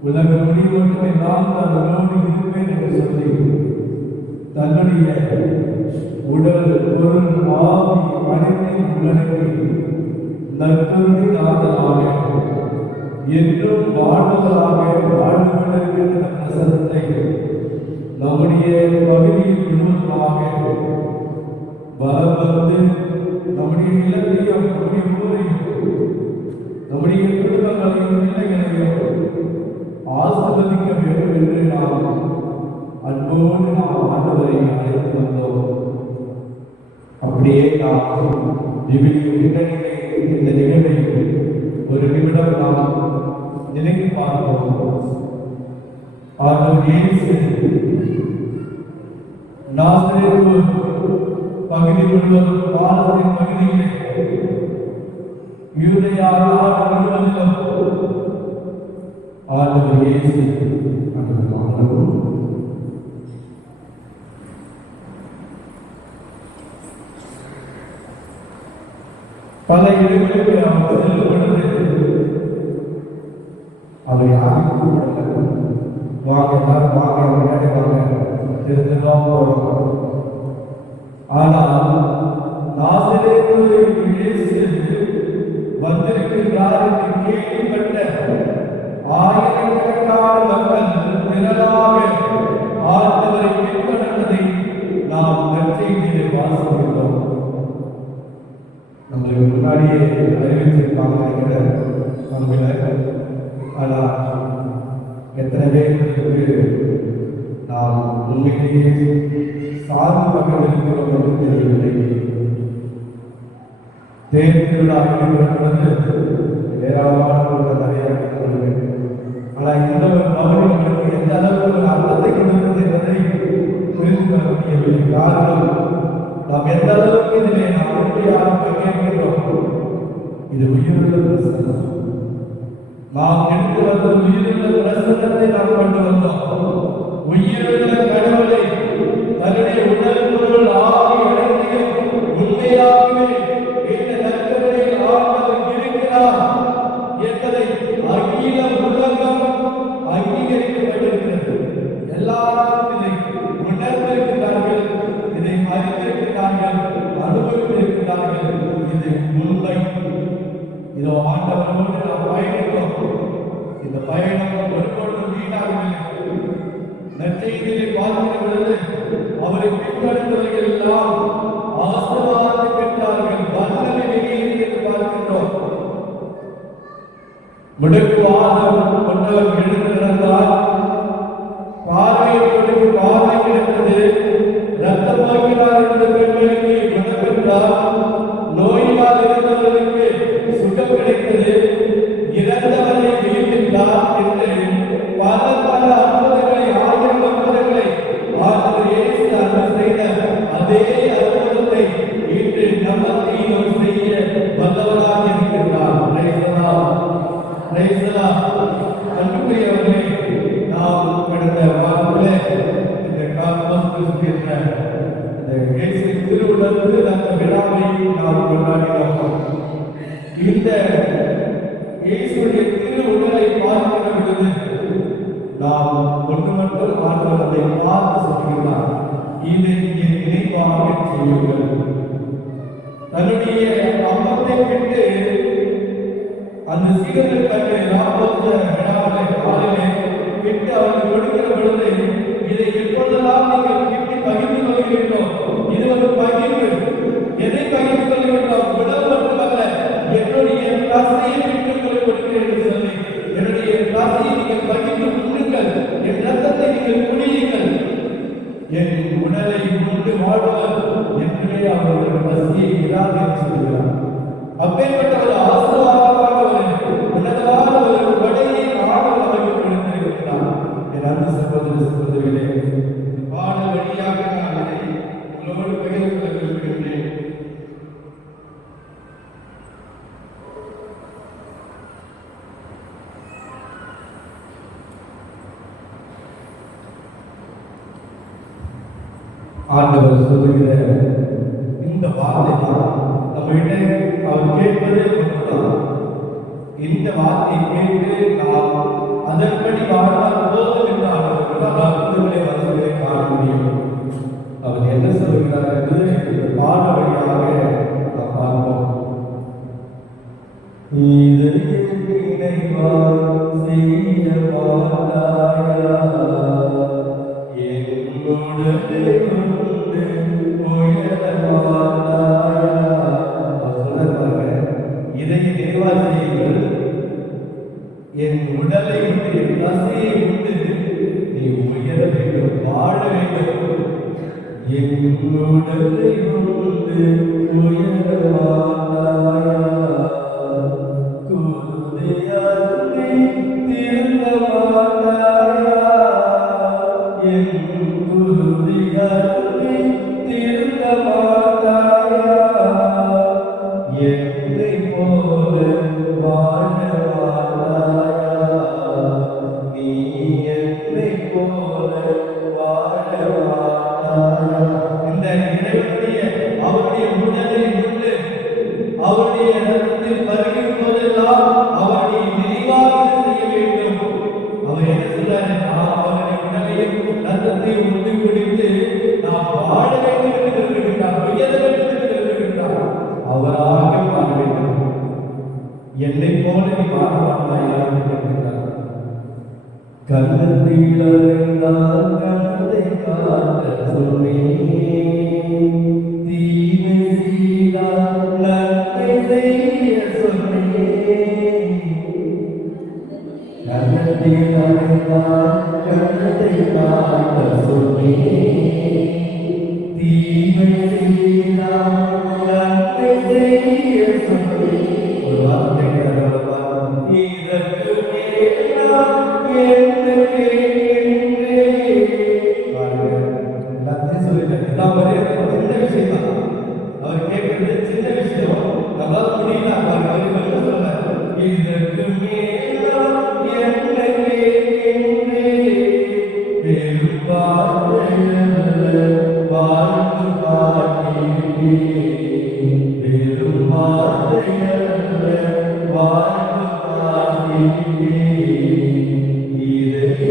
உலக முடிவுகளை நான் அதனோடு இருப்பேன் என்று சொல்லி தன்னுடைய உடல் பொருள் ஆவி அனைத்தையும் உள்ளடக்கி நற்கருணை நாதலாக என்றும் வாழ்வதாக வாழ்ந்து கொண்டிருக்கின்ற பிரசனத்தை நம்முடைய பகுதியில் முழுவதுமாக வளம் வந்து நம்முடைய இலக்கையும் நம்முடைய ஊரையும் நம்முடைய குடும்பங்களையும் பிள்ளைகளையும் ஆசீர்வதிக்க வேண்டும் என்று நாம் அன்போடு நாம் ஆண்டவரை அழைத்து வந்தோம். அப்படியே நாம் விவிலிய பின்னணியை இந்த நிகழ்வை ஒரு நிமிடம் நாம் நினைத்து பார்ப்போம். ஆண்டவர் இயேசு நாசரேத்து பகுதி முழுவதும் பாலத்தின் பகுதியிலே யூதேயா நாடு முழுவதிலும் ஆண்டவர் இயேசு பல இடங்களுக்கு அவர் செல்லும் பொழுது அவர் யாருக்கும் வாங்க முன்னாடி வாங்க தெரிஞ்சுதான் போறோம். ஆனால் நாசரேத்து இயேசு வந்திருக்கிறார் என்று கேள்விப்பட்ட ஆயிரக்கணக்கான மக்கள் திரளாக ஆண்டவரை பின்தொடர்ந்ததை நாம் நற்செய்தியிலே வாசிக்கிறோம். நம்மளுக்கு முன்னாடியே அறிவிச்சிருக்காங்க நம்பினர். ஆனால் எத்தனை பேருக்கு நாம் உண்மையிலேயே சார்பு பக்கம் இருக்கிறோம் என்று தெரியவில்லை. தேர் திருவிழா என்பது ஏராளமான நிறைய. ஆனால் இந்த பகுதிகளுக்கு எந்த அளவுக்கு ஒரு அர்த்தத்தை கொடுத்தது என்பதை புரிந்து கொள்ள முடியவில்லை. காரணம், நாம் எந்த அளவுக்கு இதிலே நாம் உறுதியாக பங்கேற்கிறோம். இது உயிருள்ள பிரசன்னம். நாம் எடுத்து வந்த உயிருள்ள பிரசன்னத்தை நாம் கொண்டு வந்தோம். உயிருள்ள கடவுளை தன்னுடைய உடல் பொருள் ஆவி அனைத்தையும் உண்மையாகவே இந்த நற்கருணையில் ஆண்டவர் இருக்கிறார் என்பதை அகில உலகம் அங்கீகரிக்கப்பட்டிருக்கிறது. எல்லாரும் இதை உணர்ந்திருக்கிறார்கள், இதை அறிந்திருக்கிறார்கள், அனுபவித்திருக்கிறார்கள். இது உண்மை. இதோ ஆண்டவரோடு நாம் பயணிக்கிறோம். இந்த பயணம் ஒருபொழுதும் வீணாகவில்லை. நற்செய்தியை பார்க்கிற பொழுது அவரை பின்பற்றுவர்கள் எல்லாம் ஆசீர்வாதத்தை பெற்றார்கள், வல்லமை வெளியேறி என்று பார்க்கின்றோம். முடக்குவாதம் கொண்டவர் எழுந்து நடந்தார். பார்வையற்றவருக்கு பார்வை கிடைத்தது. இரத்த நோயினால் இருந்த பெண்களுக்கு குணம் பெற்றார். நோயினால் இருந்தவர்களுக்கு சுகம் கிடைத்தது. இறந்தவரை உயிர்ப்பித்தார் என்று பல பல அற்புதங்களை, ஆயிரம் அற்புதங்களை ஆண்டவர் இயேசு அருள் செய்த அதே அற்புதத்தை இன்று நமக்கு செய்ய வல்லவராக இருக்கிறார். அன்புக்குரியவர்களே, நாம் கடந்த வாரத்திலே இந்த காஸ்மோஸ் என்ற இந்த இயேசு திருவுடலுக்கு அந்த விழாவை நாம் கொண்டாடினோம். இந்த இயேசுடைய திருவுடலை பார்க்கிற பொழுது நாம் ஒன்று மட்டும் ஆண்டவர் அதை பார்த்து சொல்கிறார், இதை என் நினைவாக செய்யுங்கள். தன்னுடைய அப்பத்தை விட்டு அந்த சீடர்கள் கண்டு ராப்போத்த விழாவை காலையிலே விட்டு அவர்கள் கொடுக்கிற பொழுது, இதை எப்பொழுதெல்லாம் நீங்கள் கிட்டி பகிர்ந்து கொள்கிறீர்களோ, இது ஒரு பகிர்வு. எதை பகிர்ந்து கொள்கிறோம்? உடல் மட்டுமல்ல, என்னுடைய காசையை விட்டுக் கொடுக்கிறேன் என்று சொல்லி, என்னுடைய காசையை நீங்கள் பகிர்ந்து கொள்ளுங்கள், என் ரத்தத்தை நீங்கள் குடியுங்கள், என் உடலை கொண்டு வாழ்வர் என்றே அவர்கள் பசியை இராது என்று சொல்கிறார். அப்பேற்பட்ட ஒரு ஆசீர்வாதமாக ஒரு உன்னதமான ஒரு கொடையை ஆடல் அவர்கள் கொடுத்திருக்கிறார். என் அன்பு சகோதர சகோதரிகளே, பாடல் வழியாக நான் அதை உங்களோடு பகிர்ந்து கொள்ள விரும்புகின்றேன். ஆண்டவர் சொல்லுகிற இந்த வார்த்தை தான் நம்மகிட்ட அவர் கேட்பதே ஒன்றுதான். இந்த வார்த்தை கேட்டு நாம் அதன்படி வாழ்ந்தால் போதும் என்று அவர்கள் அற்புதங்களை வசதிகளை காண முடியும். அவர் என்ன சொல்லுகிறார் என்று இந்த பாட வழியாக நாம் பார்ப்போம். இதை நினைவாய் செய்ய மாட்டாயா, என்னுடைய இதை நினைவாய் செய்யுங்கள், என் உடலை விட்டு என் தசையை விட்டு நீ உயர வேண்டும், வாழ வேண்டும். என் உடலை விட்டு உயர மாட்டாயா, போல வாழ மாட்டாயா. இந்த இறைவனுடைய அவருடைய உடலை உண்டு அவருடைய ரத்தத்தில் பருகும் போதெல்லாம் அவரை நினைவாக செய்ய வேண்டும். அவர் என்ன சொல்றாரு? நாம் அவருடைய உடலையும் ரத்தத்தையும் உண்டு குடித்து நாம் வாழ வேண்டும் என்று விரும்புகின்றார், உயர வேண்டும் என்று விரும்புகின்றார். அவராக வாழ வேண்டும். என்னை போல நீ வாழ மாட்டாயா என்று கேட்கிறார். கண்ணத்தில் அறிந்தால் கண்ணத்தை காட்ட சொன்னேன், தீமை செய்தால் நன்மை செய்ய சொன்னேன். கண்ணத்தில் அறிந்தால் கண்ணத்தை காட்ட சொன்னேன், தீமை செய்தால் நன்மை செய்ய சொன்னேன். ஒரு வார்த்தை இதற்கு மேலாம் என்ன கேட்கின்றேன். எல்லாத்தையும் சொல்லிட்டேன். எல்லாம் ஒரே சின்ன விஷயம் தான். அவர் கேட்கறது சின்ன விஷயம். நம்மளால முடியல. அவர் என்ன சொல்ல, இதற்கு மேலாம் என்ன கேட்கின்றேன். பெரும் வார்த்தைகள் வாழ்ந்து காட்டினேன். பெரும் வார்த்தைகள் வாழ்ந்து காட்டினேன். இதற்கு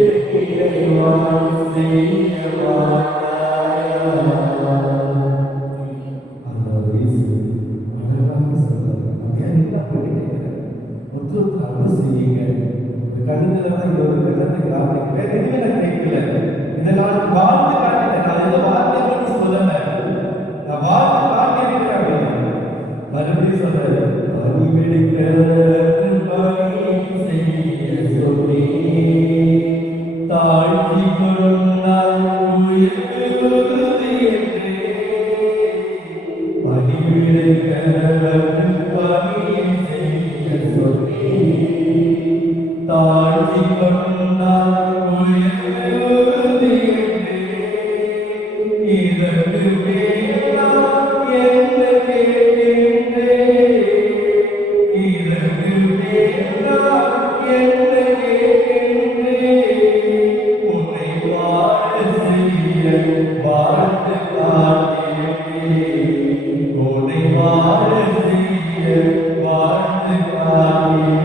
இறைவன் செய்ய மாட்டாயா. அந்த வயசு அழகாக சொல்றாரு. என்ன பண்ணிக்கிறேன் ஒருத்தர் அன்பு செய்யுங்க. கண்ணத்துல தான் ஒரு கண்ணத்தை காட்டுங்க. வேற எதுவுமே நான் கேட்கல. இதை நான் வாழ்ந்து காட்டினேன். நான் எந்த வார்த்தை மட்டும் சொல்லல, நான் வாழ்ந்து காட்டியிருக்கிறேன். மறுபடியும் சொல்றேன், பணி வெடிக்க பணி செய்ய சொன்னேன், தாழ்த்தி கொண்டால் உயர்த்துவது என்றேன். பணி வெடிக்க பணி செய்ய சொன்னேன், தாழ்த்தி கொண்டால் உயர்த்துவது என்றேன். இதற்கு மேலாம் என்ன கேட்கின்றேன். இதற்கு மேலாம் என்ன கேட்கின்றேன். உன்னை வாழ செய்ய வாழ்ந்து காட்டினேன். உன்னை வாழ செய்ய வாழ்ந்து காட்டினேன்.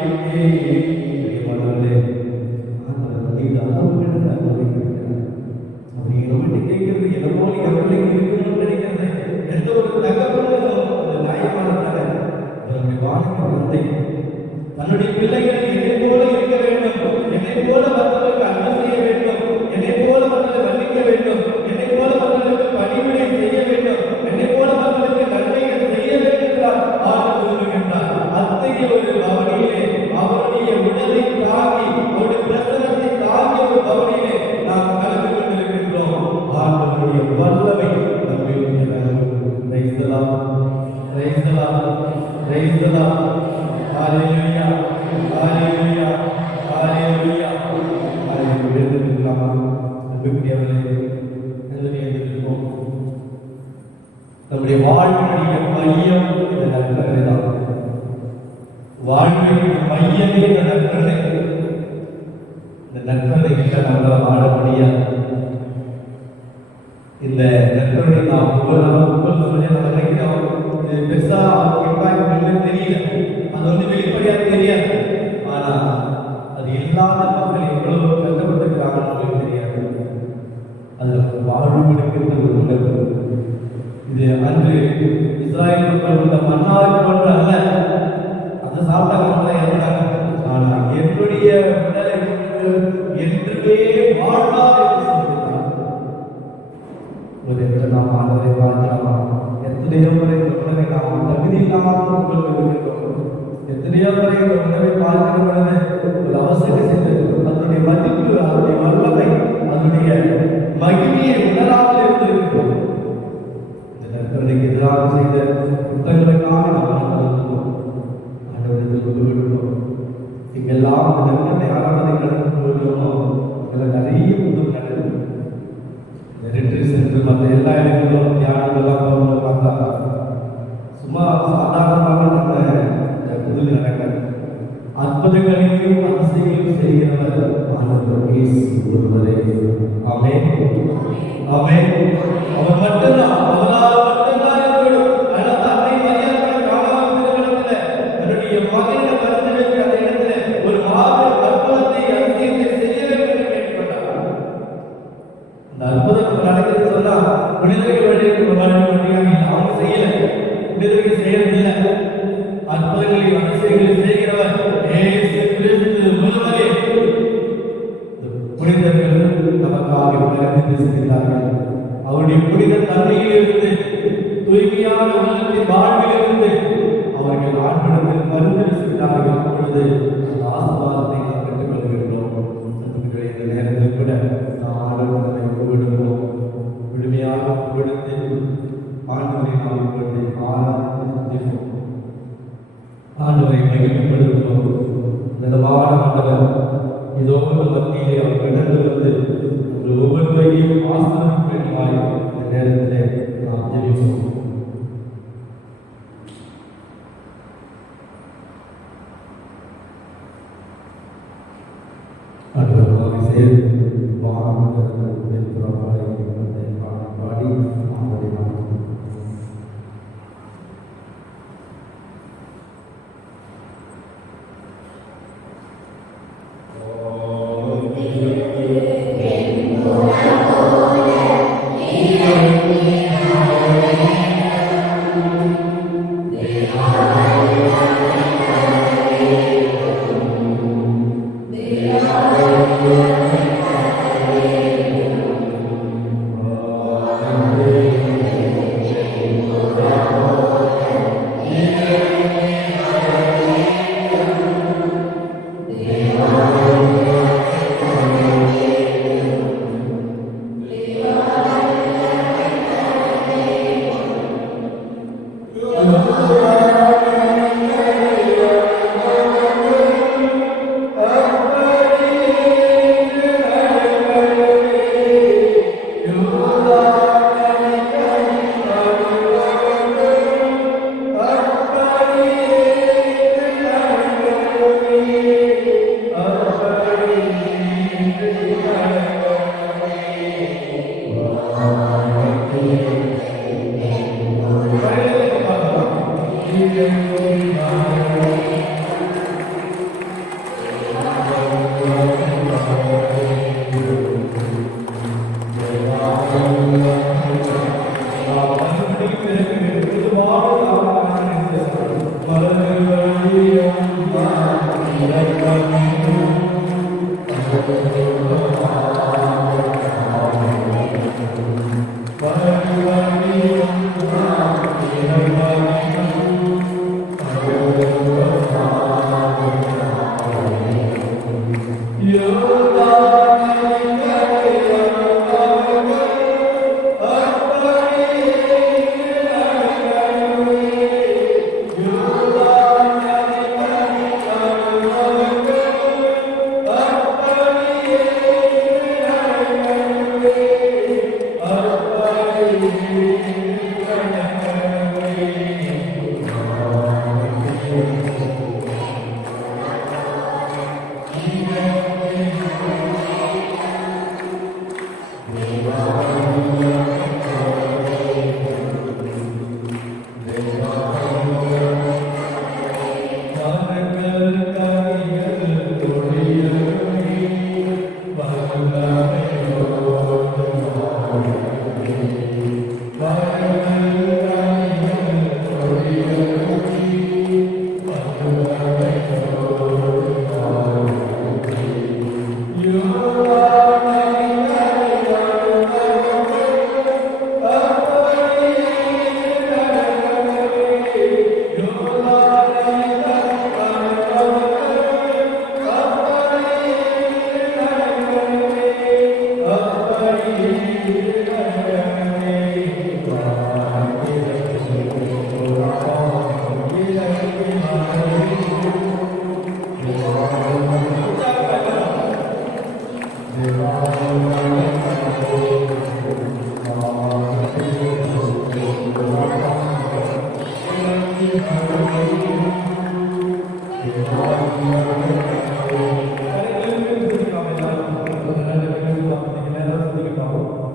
தன்னுடைய பிள்ளைகள் என்னை போல இருக்க வேண்டும், என்னை போல மற்றவர்களுக்கு அன்பு செய்ய வேண்டும், என்னை போல மற்றவர்களை மன்னிக்க வேண்டும், என்னை போல மற்றவர்களுக்கு பணிவிடை செய்ய வேண்டும், என்னை போல மற்றவர்களுக்கு நன்மைகள் செய்ய வேண்டும் என்றார் ஆண்டு விரும்புகின்றார். அத்தகைய ஒரு பவனியிலே அவருடைய உடலை தாங்கி அவருடைய பிரசனத்தை தாங்கிய ஒரு பவனியிலே நாம் கலந்து கொண்டிருக்கின்றோம். ஆண்டவருடைய வல்லமை நம்மில் ஹalleluya ஹalleluya ஹalleluya ஹalleluya. நம்முடைய வாழ்வுடைய மையம் இந்த நற்கருணை தான். வாழ்வின் மையமே இந்த நற்கருணை. இந்த நற்கருணை கிட்ட நம்மளால் வாழ முடியாது. இந்த நற்கருணை நாம் ஒவ்வொரு சொல்லி நம்ம நினைக்கிறோம் பெருசா இம்பாக்ட் தெரியல, அது வந்து வெளிப்படையா தெரியாது. ஆனா அது இல்லாத மக்கள் எவ்வளவு கஷ்டப்பட்டிருக்கிறாங்கன்னு உங்களுக்கு தெரியாது. அது வாழ்வு எடுக்கின்ற ஒரு உணர்வு. இது அன்று இஸ்ராயல் மக்கள் உள்ள மன்னாரை போன்ற அல்ல, அதை சாப்பிட்டாங்க இறந்தாங்க. ஆனா என்னுடைய உடலை என்றுமே வாழ்வார் என்று சொல்லியிருந்தார். ஒரு இடத்துல நாம் ஆண்டவரை பார்க்கலாமா? எத்தனையோ முறை இந்த உணவை நாம் தகுதி இல்லாமல் இருக்கிறோம். எத்தனையோ முறை இந்த உணவை பார்க்கிற பொழுது ஒரு அவசரம் செய்தது அதனுடைய மதிப்பு, அதனுடைய வல்லமை, அதனுடைய மகிமையை உணராமல் இருந்திருக்கிறோம். இந்த நற்கருணைக்கு எதிராக செய்த குற்றங்களுக்காக நாம் ஆண்டவரத்தில் விடுவிடுவோம். இங்கெல்லாம் இந்த நற்கருணை ஆராதனை நடந்து வருகிறோமோ அதில் நிறைய புது நடக்கும். ரிட்ரீட் சென்டர் மற்ற எல்லா இடங்களும் தியானங்கள்லாம் போகணும்னு பார்த்தா சும்மா சாதாரணமாக நம்ம இந்த புதில் நடக்க அற்புதங்களையும் அதிசயங்களையும் செய்கிறவர் ஆண்டவர் இயேசு ஒருவரே. ஆமென். அவர் மட்டும்தான், அவரால் மட்டும்தான் ஏற்படும். அதனால அன்னை மரியாதை காலாவதியிடத்துல தன்னுடைய மகனை பரிந்து வைக்க அந்த இடத்துல ஒரு மாபெரும் அற்புதத்தை அதிசயத்தை செய்ய வேண்டும் என்று கேட்டுக்கொண்டார். அந்த அற்புதம் நடக்கிறது சொன்னா புனிதர்கள் வழியாக அவங்க செய்யல, புனிதர்கள் செய்யறதில்லை. அற்புதங்களை அதிசயங்களை செய்கிறவர் இயேசு கிறிஸ்து முழுவதே. புனிதர்கள் நமக்காக பரிந்து பேசுகிறார்கள். அவருடைய புனித தன்மையிலிருந்து, தூய்மையான உள்ளத்தின் வாழ்விலிருந்து அவர்கள் ஆண்களிடத்தில் பரிந்து பேசுகிறார்கள். அப்பொழுது அந்த ஆசீர்வாதத்தை நாம் பெற்றுக்கொள்கிறோம். இந்த நேரத்தில் கூட நாம் ஆண்டவரை ஒப்புவிடுவோம். முழுமையாக ஒப்புவிடுத்து ஆண்டவரை நாம் இப்பொழுது ஆராதிப்போம். ஆண்டவரை மகிமைப்படுத்துவோம். நிலவான ஆண்டவர் இதோ மத்தியிலே அவர் கடந்து வந்து உங்கள் ஒவ்வொருவரையும் ஆசீர்வதிப்பதற்காக இந்த நேரத்திலே நாம் ஜெபிப்போம். ஆண்டவராக சேர்ந்து வானத்தில் பாடி ஆண்டவரை நாம்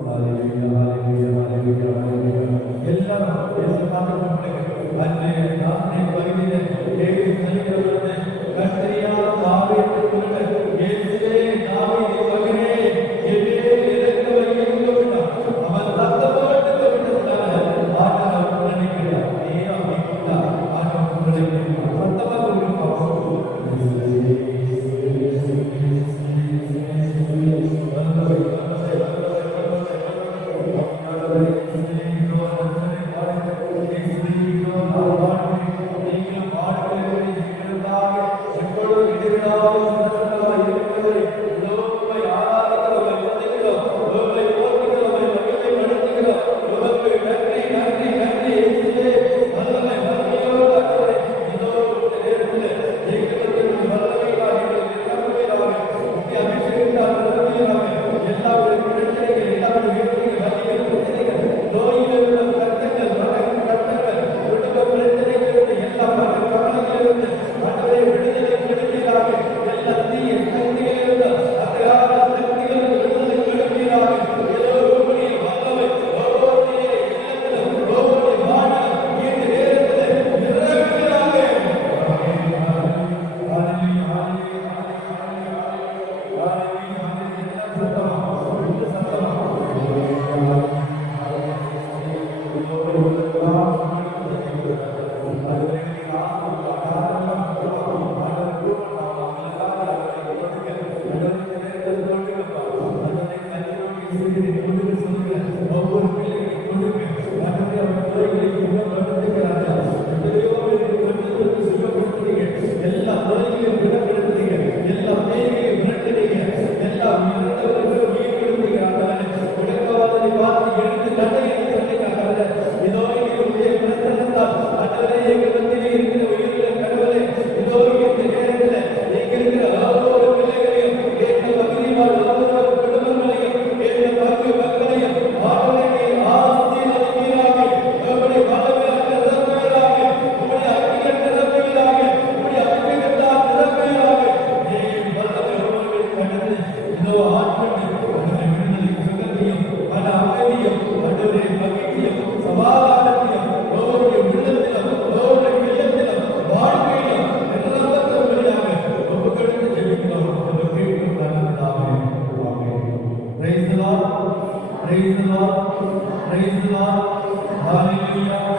Hallelujah. Praise the Lord. Praise the Lord. Hallelujah.